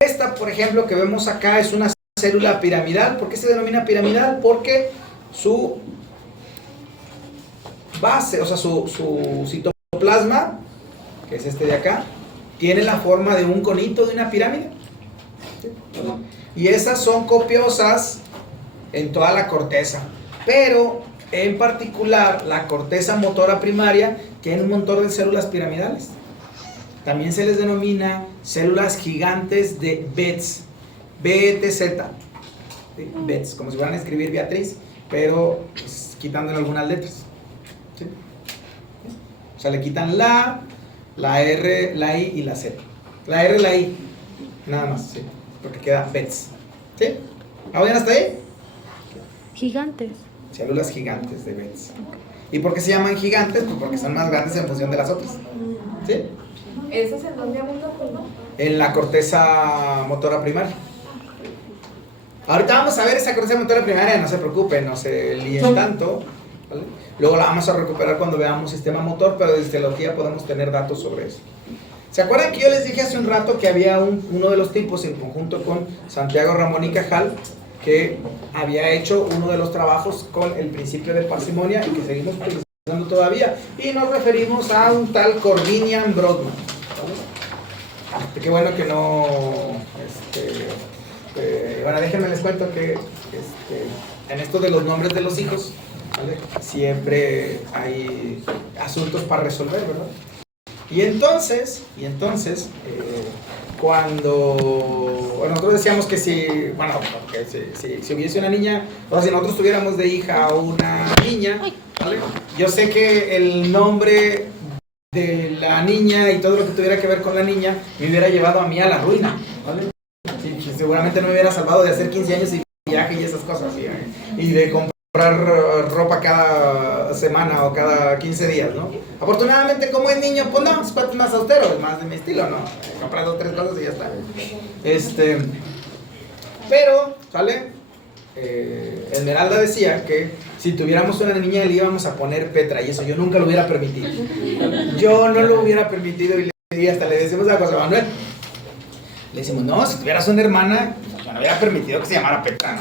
Esta, por ejemplo, que vemos acá es una célula piramidal. ¿Por qué se denomina piramidal? Porque su base, o sea, su citoplasma, que es este de acá, tiene la forma de un conito de una pirámide. ¿Sí? Y esas son copiosas en toda la corteza. Pero, en particular, la corteza motora primaria tiene un montón de células piramidales. También se les denomina células gigantes de Betz, B-E-T-Z, ¿sí? Betz, como si fueran a escribir Beatriz, pero pues, quitándole algunas letras, ¿sí? O sea, le quitan la R, la I y la Z. La R, la I, nada más, ¿sí? Porque queda Betz, ¿sí? ¿Vamos bien hasta ahí? Gigantes. Células gigantes de Betz. ¿Y por qué se llaman gigantes? Pues porque son más grandes en función de las otras, ¿sí? ¿Eso es en donde abunda, perdón? En la corteza motora primaria. Ahorita vamos a ver esa corteza motora primaria, no se preocupen, no se líen tanto, ¿vale? Luego la vamos a recuperar cuando veamos sistema motor, pero desde histología podemos tener datos sobre eso. ¿Se acuerdan que yo les dije hace un rato que había uno de los tipos en conjunto con Santiago Ramón y Cajal que había hecho uno de los trabajos con el principio de parsimonia y que seguimos utilizando todavía? Y nos referimos a un tal Corbinian Brodmann, ¿vale? Qué bueno que no... bueno, déjenme les cuento que en esto de los nombres de los hijos, ¿vale? Siempre hay asuntos para resolver, ¿verdad? Y entonces cuando nosotros decíamos que si hubiese una niña, o sea, si nosotros tuviéramos de hija una niña, ¿vale? Yo sé que el nombre de la niña y todo lo que tuviera que ver con la niña me hubiera llevado a mí a la ruina, ¿vale? Sí, seguramente no me hubiera salvado de hacer 15 años y viaje y esas cosas, y de comprar ropa cada semana o cada 15 días, ¿no? Afortunadamente, como es niño, pues no, es más austero, es más de mi estilo, ¿no? Comprar 2 o 3 cosas y ya está. Pero, ¿sale? Esmeralda decía que si tuviéramos una niña le íbamos a poner Petra, y eso yo nunca lo hubiera permitido. Yo no lo hubiera permitido, y hasta le decimos a José Manuel, le decimos, no, si tuvieras una hermana, yo no hubiera permitido que se llamara Petra, ¿no?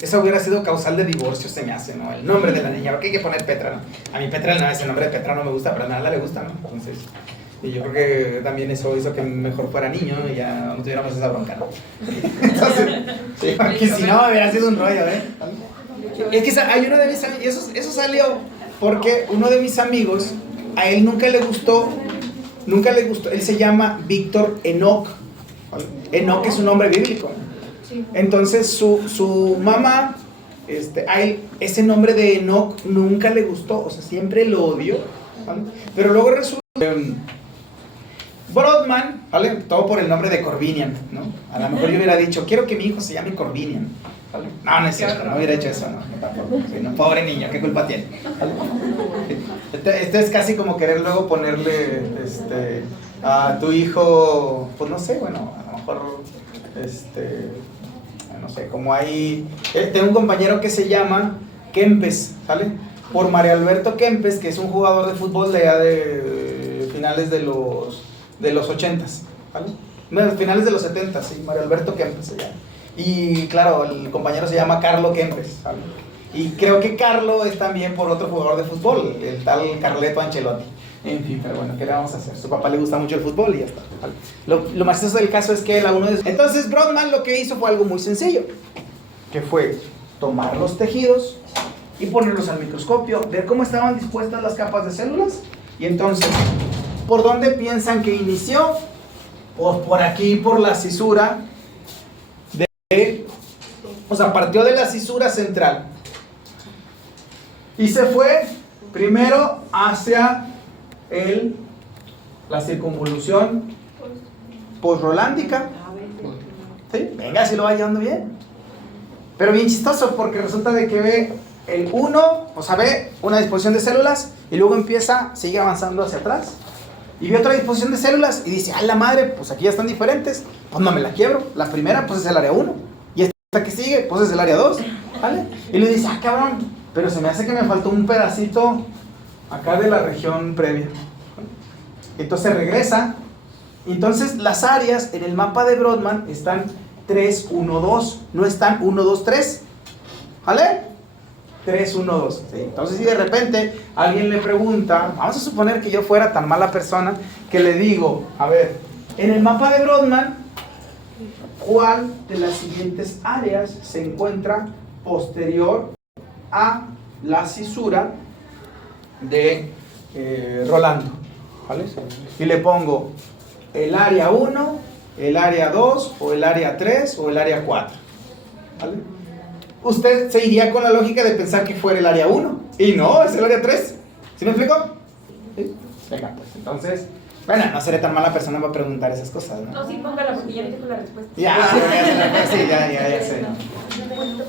Eso hubiera sido causal de divorcio, se me hace, ¿no? El nombre de la niña, ¿por qué hay que poner Petra, no? A mí Petra, no, ese nombre de Petra no me gusta, pero a nada le gusta, ¿no? Entonces, y yo creo que también eso hizo que mejor fuera niño y ya no tuviéramos esa bronca, ¿no? Entonces, sí, porque si no hubiera sido un rollo, ¿eh? Es que hay uno de mis amigos, y eso salió porque uno de mis amigos, a él nunca le gustó, él se llama Víctor Enoch. Enoch es un nombre bíblico. Entonces su mamá, a él ese nombre de Enoch nunca le gustó, o sea, siempre lo odió, ¿vale? Pero luego resulta Brodmann, ¿vale? Todo por el nombre de Corbinian, ¿no? A lo mejor yo hubiera dicho, quiero que mi hijo se llame Corbinian, ¿vale? No, no es cierto, no hubiera hecho eso, no, tampoco. Sí, no, pobre niño, ¿qué culpa tiene? ¿Vale? Este es casi como querer luego ponerle a tu hijo, pues no sé, bueno, a lo mejor, no sé, como hay, tengo un compañero que se llama Kempes, ¿sale? Por Mario Alberto Kempes, que es un jugador de fútbol de finales de los 80s, ¿vale? No, finales de los 70s, sí, Mario Alberto Kempes se llama. Y claro, el compañero se llama Carlo Kempes, ¿vale? Y creo que Carlo es también por otro jugador de fútbol, el tal Carleto Ancelotti. En fin, pero bueno, ¿qué le vamos a hacer? Su papá le gusta mucho el fútbol y ya está, ¿vale? Lo más gracioso del caso es que él a uno de... Entonces Brodmann lo que hizo fue algo muy sencillo, que fue tomar los tejidos y ponerlos al microscopio, ver cómo estaban dispuestas las capas de células, y entonces, ¿por dónde piensan que inició? Pues por aquí, por la cisura o sea, partió de la cisura central y se fue primero hacia la circunvolución posrolándica. ¿Sí? Venga, si lo va llevando bien. Pero bien chistoso, porque resulta de que ve el 1, o sea, ve una disposición de células y luego sigue avanzando hacia atrás y ve otra disposición de células y dice, ¡ah, la madre! Pues aquí ya están diferentes, pues no me la quiebro. La primera, pues es el área 1, y esta que sigue, pues es el área 2, ¿vale? Y le dice, ¡ah, cabrón! Pero se me hace que me faltó un pedacito acá de la región previa. Entonces regresa. Entonces las áreas en el mapa de Brodmann están 3, 1, 2, no están 1, 2, 3, ¿vale? 3, 1, 2. ¿Sí? Entonces si de repente alguien le pregunta, vamos a suponer que yo fuera tan mala persona que le digo, a ver, en el mapa de Brodmann, ¿cuál de las siguientes áreas se encuentra posterior a la cisura de Rolando? ¿vale? Y le pongo el área 1, el área 2, o el área 3, o el área 4, ¿vale? Usted se iría con la lógica de pensar que fuera el área 1, y no, es el área 3. ¿Sí me explico? ¿Sí? Venga, pues entonces, bueno, no seré tan mala persona para preguntar esas cosas, ¿no? No, sí, póngala porque ya le tengo la respuesta. Ya sé.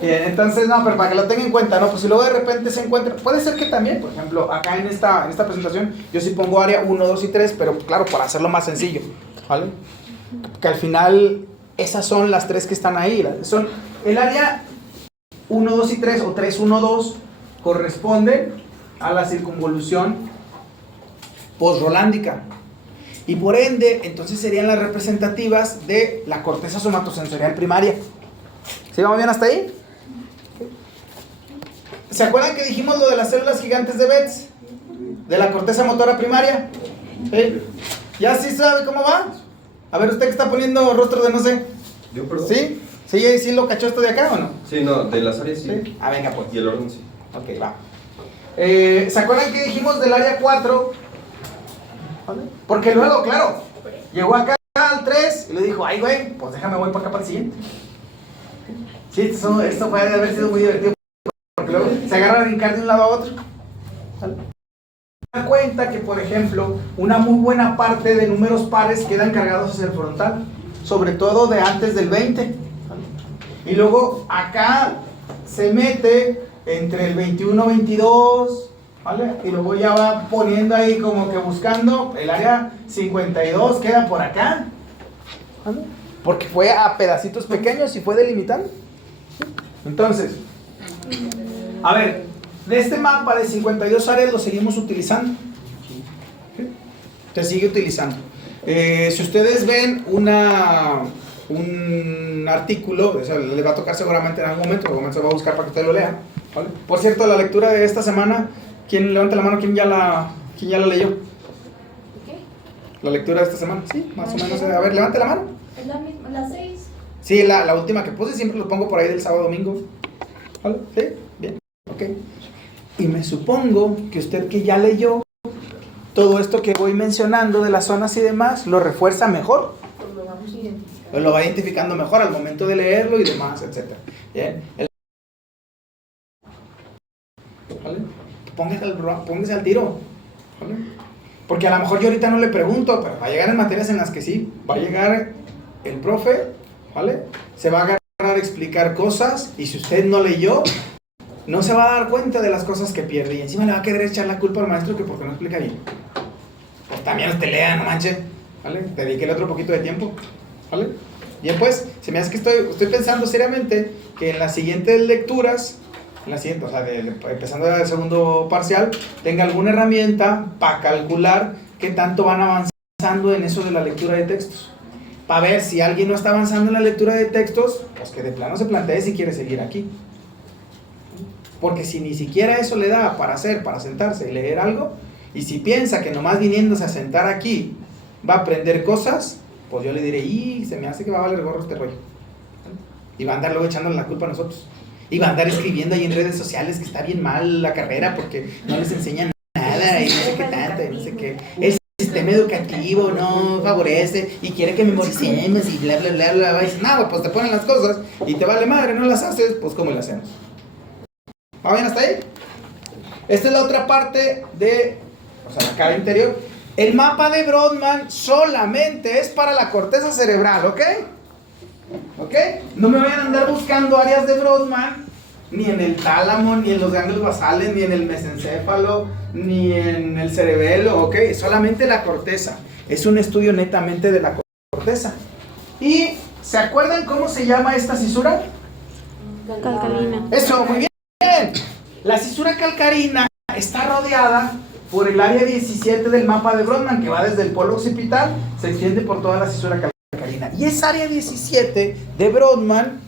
Bien, entonces, no, pero para que lo tenga en cuenta, ¿no? Pues si luego de repente se encuentra, puede ser que también, por ejemplo, acá en esta presentación, yo sí pongo área 1, 2 y 3, pero claro, para hacerlo más sencillo, ¿vale? Que al final, esas son las tres que están ahí, son el área 1, 2 y 3, o 3, 1, 2, corresponde a la circunvolución posrolándica. Y por ende, entonces serían las representativas de la corteza somatosensorial primaria. ¿Sí vamos bien hasta ahí? ¿Se acuerdan que dijimos lo de las células gigantes de Betz? De la corteza motora primaria. ¿Sí? ¿Ya sí sabe cómo va? A ver, usted que está poniendo rostro de no sé. Yo, perdón. ¿Sí? ¿Sí lo cachó esto de acá o no? Sí, no, de las áreas sí. ¿Sí? Ah, venga pues. Y el orden sí. Ok, va. ¿Se acuerdan que dijimos del área 4? ¿Vale? Porque luego, claro, llegó acá al 3 y le dijo, ay güey, pues déjame voy para acá para el siguiente. Sí, esto puede haber sido muy divertido porque luego se agarra a brincar de un lado a otro. ¿Vale? Se da cuenta que, por ejemplo, una muy buena parte de números pares quedan cargados hacia el frontal, sobre todo de antes del 20. ¿Vale? Y luego acá se mete entre el 21 y 22, ¿vale? Y luego ya va poniendo ahí como que buscando el área 52, queda por acá, ¿vale? Porque fue a pedacitos pequeños y fue delimitando. Entonces, a ver, de este mapa de 52 áreas lo seguimos utilizando. Se sigue utilizando. Si ustedes ven un artículo, o sea, le va a tocar seguramente en algún momento se va a buscar para que usted lo lea, ¿vale? Por cierto, la lectura de esta semana, ¿quién levanta la mano? ¿Quién ya la leyó? ¿Qué? La lectura de esta semana, sí, más o menos. A ver, levante la mano. Es la misma, las 6. Sí, la última que puse, siempre lo pongo por ahí del sábado domingo. ¿Vale? ¿Sí? Bien, ok. Y me supongo que usted que ya leyó todo esto que voy mencionando de las zonas y demás, lo refuerza mejor. Pues lo vamos a identificar. Lo va identificando mejor al momento de leerlo y demás, etc. Bien. ¿Vale? Póngase al tiro. ¿Vale? Porque a lo mejor yo ahorita no le pregunto, pero va a llegar en materias en las que sí. Va a llegar el profe, ¿vale? Se va a agarrar a explicar cosas y si usted no leyó, no se va a dar cuenta de las cosas que pierde y encima le va a querer echar la culpa al maestro que porque no explica bien. Pues también usted lea, no manche, ¿vale? Dedíquele otro poquito de tiempo, ¿vale? Bien, pues, se me hace que estoy pensando seriamente que en las siguientes lecturas, en la siguiente, o sea, empezando el segundo parcial, tenga alguna herramienta para calcular qué tanto van avanzando en eso de la lectura de textos. Para ver si alguien no está avanzando en la lectura de textos, pues que de plano se plantee si quiere seguir aquí. Porque si ni siquiera eso le da para sentarse y leer algo, y si piensa que nomás viniéndose a sentar aquí va a aprender cosas, pues yo le diré, se me hace que va a valer gorro este rollo. Y va a andar luego echándole la culpa a nosotros. Y va a andar escribiendo ahí en redes sociales que está bien mal la carrera porque no les enseñan nada y no sé qué tanto y no sé qué. El sistema educativo no favorece y quiere que memoricemos y bla, bla, bla, bla. Y dices, no, pues te ponen las cosas y te vale madre, no las haces, pues ¿cómo las hacemos? ¿Va bien hasta ahí? Esta es la otra parte o sea, la cara interior. El mapa de Brodmann solamente es para la corteza cerebral, ¿ok? ¿Ok? No me vayan a andar buscando áreas de Brodmann, ni en el tálamo, ni en los ganglios basales, ni en el mesencéfalo, ni en el cerebelo, ¿ok? Solamente la corteza. Es un estudio netamente de la corteza. ¿Y se acuerdan cómo se llama esta cisura? Calcalina. Eso, muy bien. La cisura calcarina está rodeada por el área 17 del mapa de Brodmann, que va desde el polo occipital, se extiende por toda la cisura calcarina. Y esa área 17 de Brodmann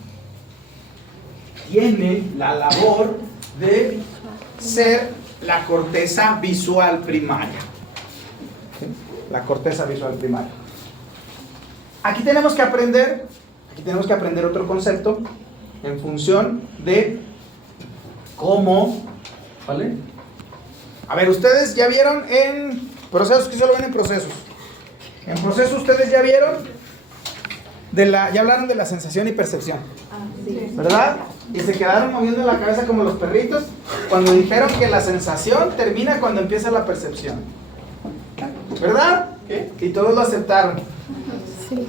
tiene la labor de ser la corteza visual primaria. La corteza visual primaria. Aquí tenemos que aprender otro concepto en función de cómo, ¿vale? A ver, ustedes ya vieron en Procesos que solo ven en procesos. En procesos ustedes ya vieron, ya hablaron de la sensación y percepción, ¿verdad? Y se quedaron moviendo la cabeza como los perritos cuando dijeron que la sensación termina cuando empieza la percepción, ¿verdad? Y todos lo aceptaron,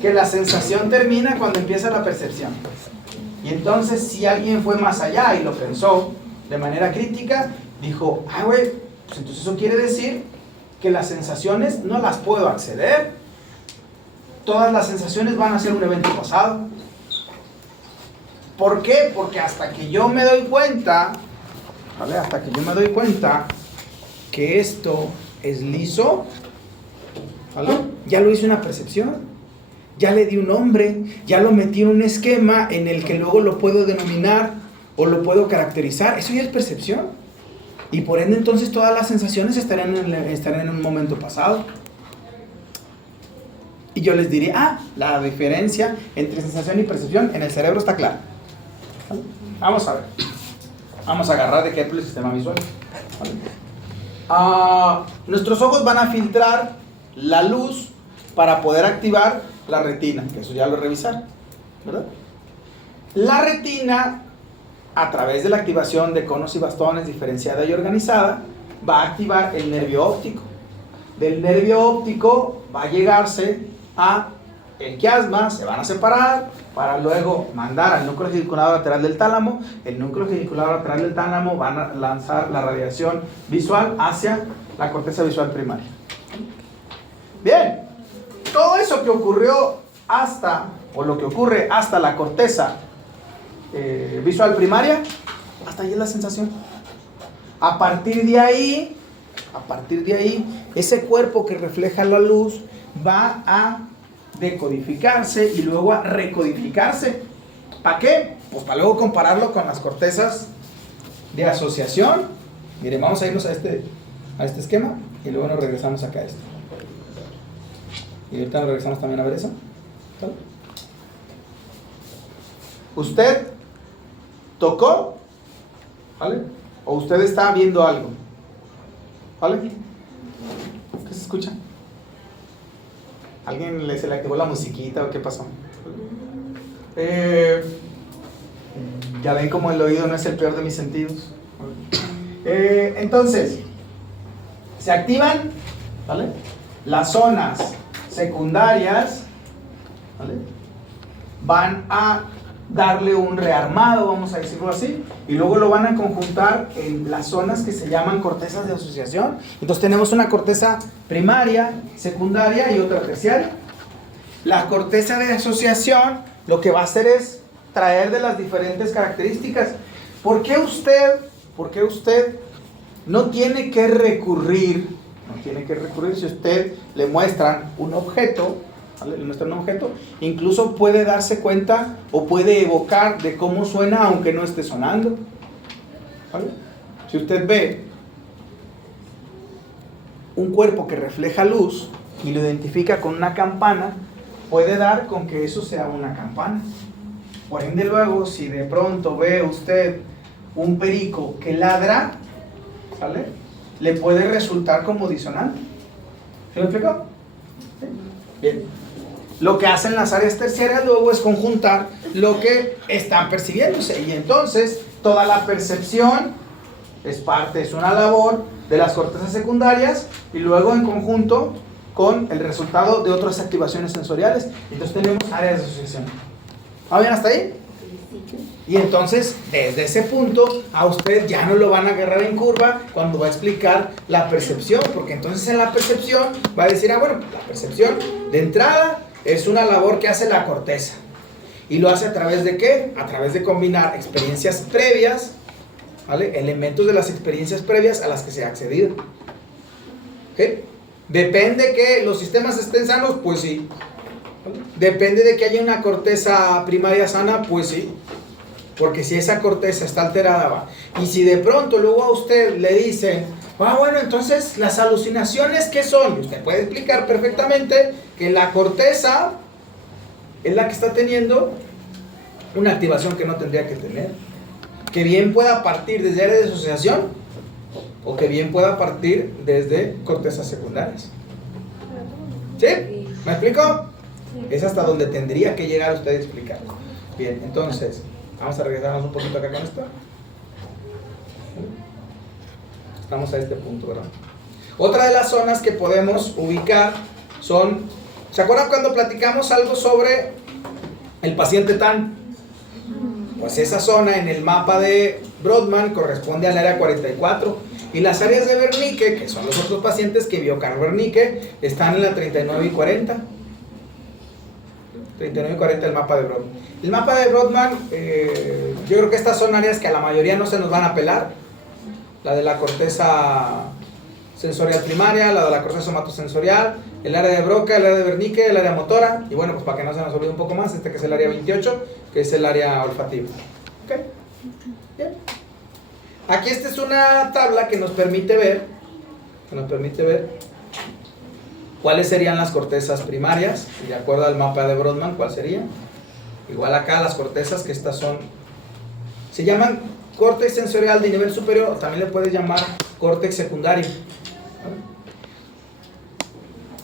que la sensación termina cuando empieza la percepción. Y entonces si alguien fue más allá y lo pensó de manera crítica, dijo, güey, pues entonces eso quiere decir que las sensaciones no las puedo acceder. Todas las sensaciones van a ser un evento pasado. ¿Por qué? Porque hasta que yo me doy cuenta, ¿vale? Hasta que yo me doy cuenta que esto es liso, ¿vale? Ya lo hice una percepción, ya le di un nombre, ya lo metí en un esquema en el que luego lo puedo denominar o lo puedo caracterizar. Eso ya es percepción. Y por ende entonces todas las sensaciones estarán en un momento pasado. Y yo les diré, la diferencia entre sensación y percepción en el cerebro está clara. ¿Vale? Vamos a ver. Vamos a agarrar de ejemplo el sistema visual. ¿Vale? Nuestros ojos van a filtrar la luz para poder activar la retina, que eso ya lo revisaron, ¿verdad? La retina, a través de la activación de conos y bastones diferenciada y organizada, va a activar el nervio óptico. Del nervio óptico va a llegarse a el quiasma, se van a separar para luego mandar al núcleo geniculado lateral del tálamo. El núcleo geniculado lateral del tálamo van a lanzar la radiación visual hacia la corteza visual primaria. Bien, todo eso que ocurrió hasta, o lo que ocurre hasta la corteza visual primaria, hasta ahí es la sensación. A partir de ahí, ese cuerpo que refleja la luz va a decodificarse y luego a recodificarse. ¿Para qué? Pues para luego compararlo con las cortezas de asociación. Miren, vamos a irnos a este esquema y luego nos regresamos acá a esto. Y ahorita nos regresamos también a ver eso. ¿Vale? Usted tocó, ¿vale? O usted está viendo algo, ¿vale? ¿Qué se escucha? ¿Alguien se le activó la musiquita o qué pasó? Ya ven como el oído no es el peor de mis sentidos. Entonces, se activan, ¿vale? Las zonas secundarias, ¿vale? Van a darle un rearmado, vamos a decirlo así, y luego lo van a conjuntar en las zonas que se llaman cortezas de asociación. Entonces tenemos una corteza primaria, secundaria y otra terciaria. La corteza de asociación lo que va a hacer es traer de las diferentes características. ¿Por qué usted no tiene que recurrir? No tiene que recurrir si usted le muestran un objeto, ¿vale? Le muestran un objeto, incluso puede darse cuenta o puede evocar de cómo suena aunque no esté sonando, ¿vale? Si usted ve un cuerpo que refleja luz y lo identifica con una campana, puede dar con que eso sea una campana. Por ende luego, si de pronto ve usted un perico que ladra, ¿sale? Le puede resultar como disonante. ¿Se lo explicó? ¿Sí? Bien. Lo que hacen las áreas terciarias luego es conjuntar lo que están percibiéndose. Y entonces toda la percepción es una labor de las cortezas secundarias y luego en conjunto con el resultado de otras activaciones sensoriales. Entonces tenemos áreas de asociación. ¿Va bien hasta ahí? Y entonces, desde ese punto, a usted ya no lo van a agarrar en curva cuando va a explicar la percepción, porque entonces en la percepción va a decir, bueno, la percepción de entrada es una labor que hace la corteza. ¿Y lo hace a través de qué? A través de combinar experiencias previas, ¿vale? Elementos de las experiencias previas a las que se ha accedido. ¿Okay? Depende que los sistemas estén sanos, pues sí. Depende de que haya una corteza primaria sana, pues sí. Porque si esa corteza está alterada, va. Y si de pronto luego a usted le dicen, bueno, entonces las alucinaciones, ¿qué son? Usted puede explicar perfectamente que la corteza es la que está teniendo una activación que no tendría que tener. Que bien pueda partir desde áreas de asociación o que bien pueda partir desde cortezas secundarias. ¿Sí? ¿Me explico? Es hasta donde tendría que llegar usted a explicarlo. Bien, entonces, vamos a regresarnos un poquito acá con esto. Estamos a este punto, ¿verdad? Otra de las zonas que podemos ubicar son, ¿se acuerdan cuando platicamos algo sobre el paciente TAN? Pues esa zona en el mapa de Brodmann corresponde al área 44 y las áreas de Wernicke, que son los otros pacientes que vio Karl Wernicke, están en la 39 y 40. 39 y 40 el mapa de Brodmann. El mapa de Brodmann, yo creo que estas son áreas que a la mayoría no se nos van a pelar. La de la corteza sensorial primaria, la de la corteza somatosensorial, el área de Broca, el área de Wernicke, el área motora, y bueno, pues para que no se nos olvide un poco más, que es el área 28, que es el área olfativa. ¿Ok? Bien. Aquí esta es una tabla que nos permite ver cuáles serían las cortezas primarias, y de acuerdo al mapa de Brodmann, ¿cuál sería? Igual acá las cortezas, que estas son, se llaman córtex sensorial de nivel superior, o también le puedes llamar córtex secundario.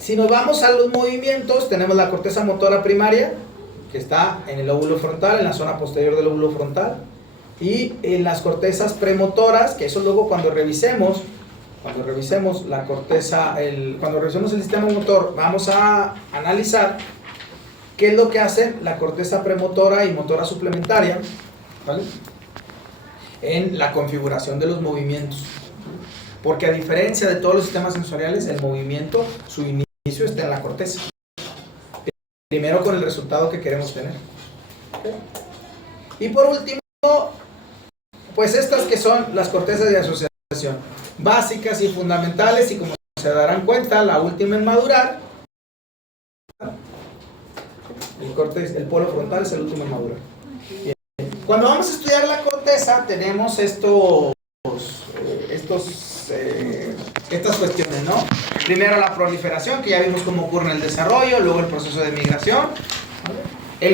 Si nos vamos a los movimientos, tenemos la corteza motora primaria, que está en el lóbulo frontal, en la zona posterior del lóbulo frontal, y en las cortezas premotoras, que eso luego cuando revisemos la corteza, cuando revisemos el sistema motor, vamos a analizar qué es lo que hace la corteza premotora y motora suplementaria, ¿vale?, en la configuración de los movimientos. Porque a diferencia de todos los sistemas sensoriales, el movimiento, su inicio está en la corteza. Primero con el resultado que queremos tener. Y por último, pues estas que son las cortezas de asociación, básicas y fundamentales, y como se darán cuenta, la última en madurar, el polo frontal es el último en madurar. Bien. Cuando vamos a estudiar la corteza, tenemos estas cuestiones, ¿no? Primero la proliferación, que ya vimos cómo ocurre en el desarrollo, luego el proceso de migración, ¿vale?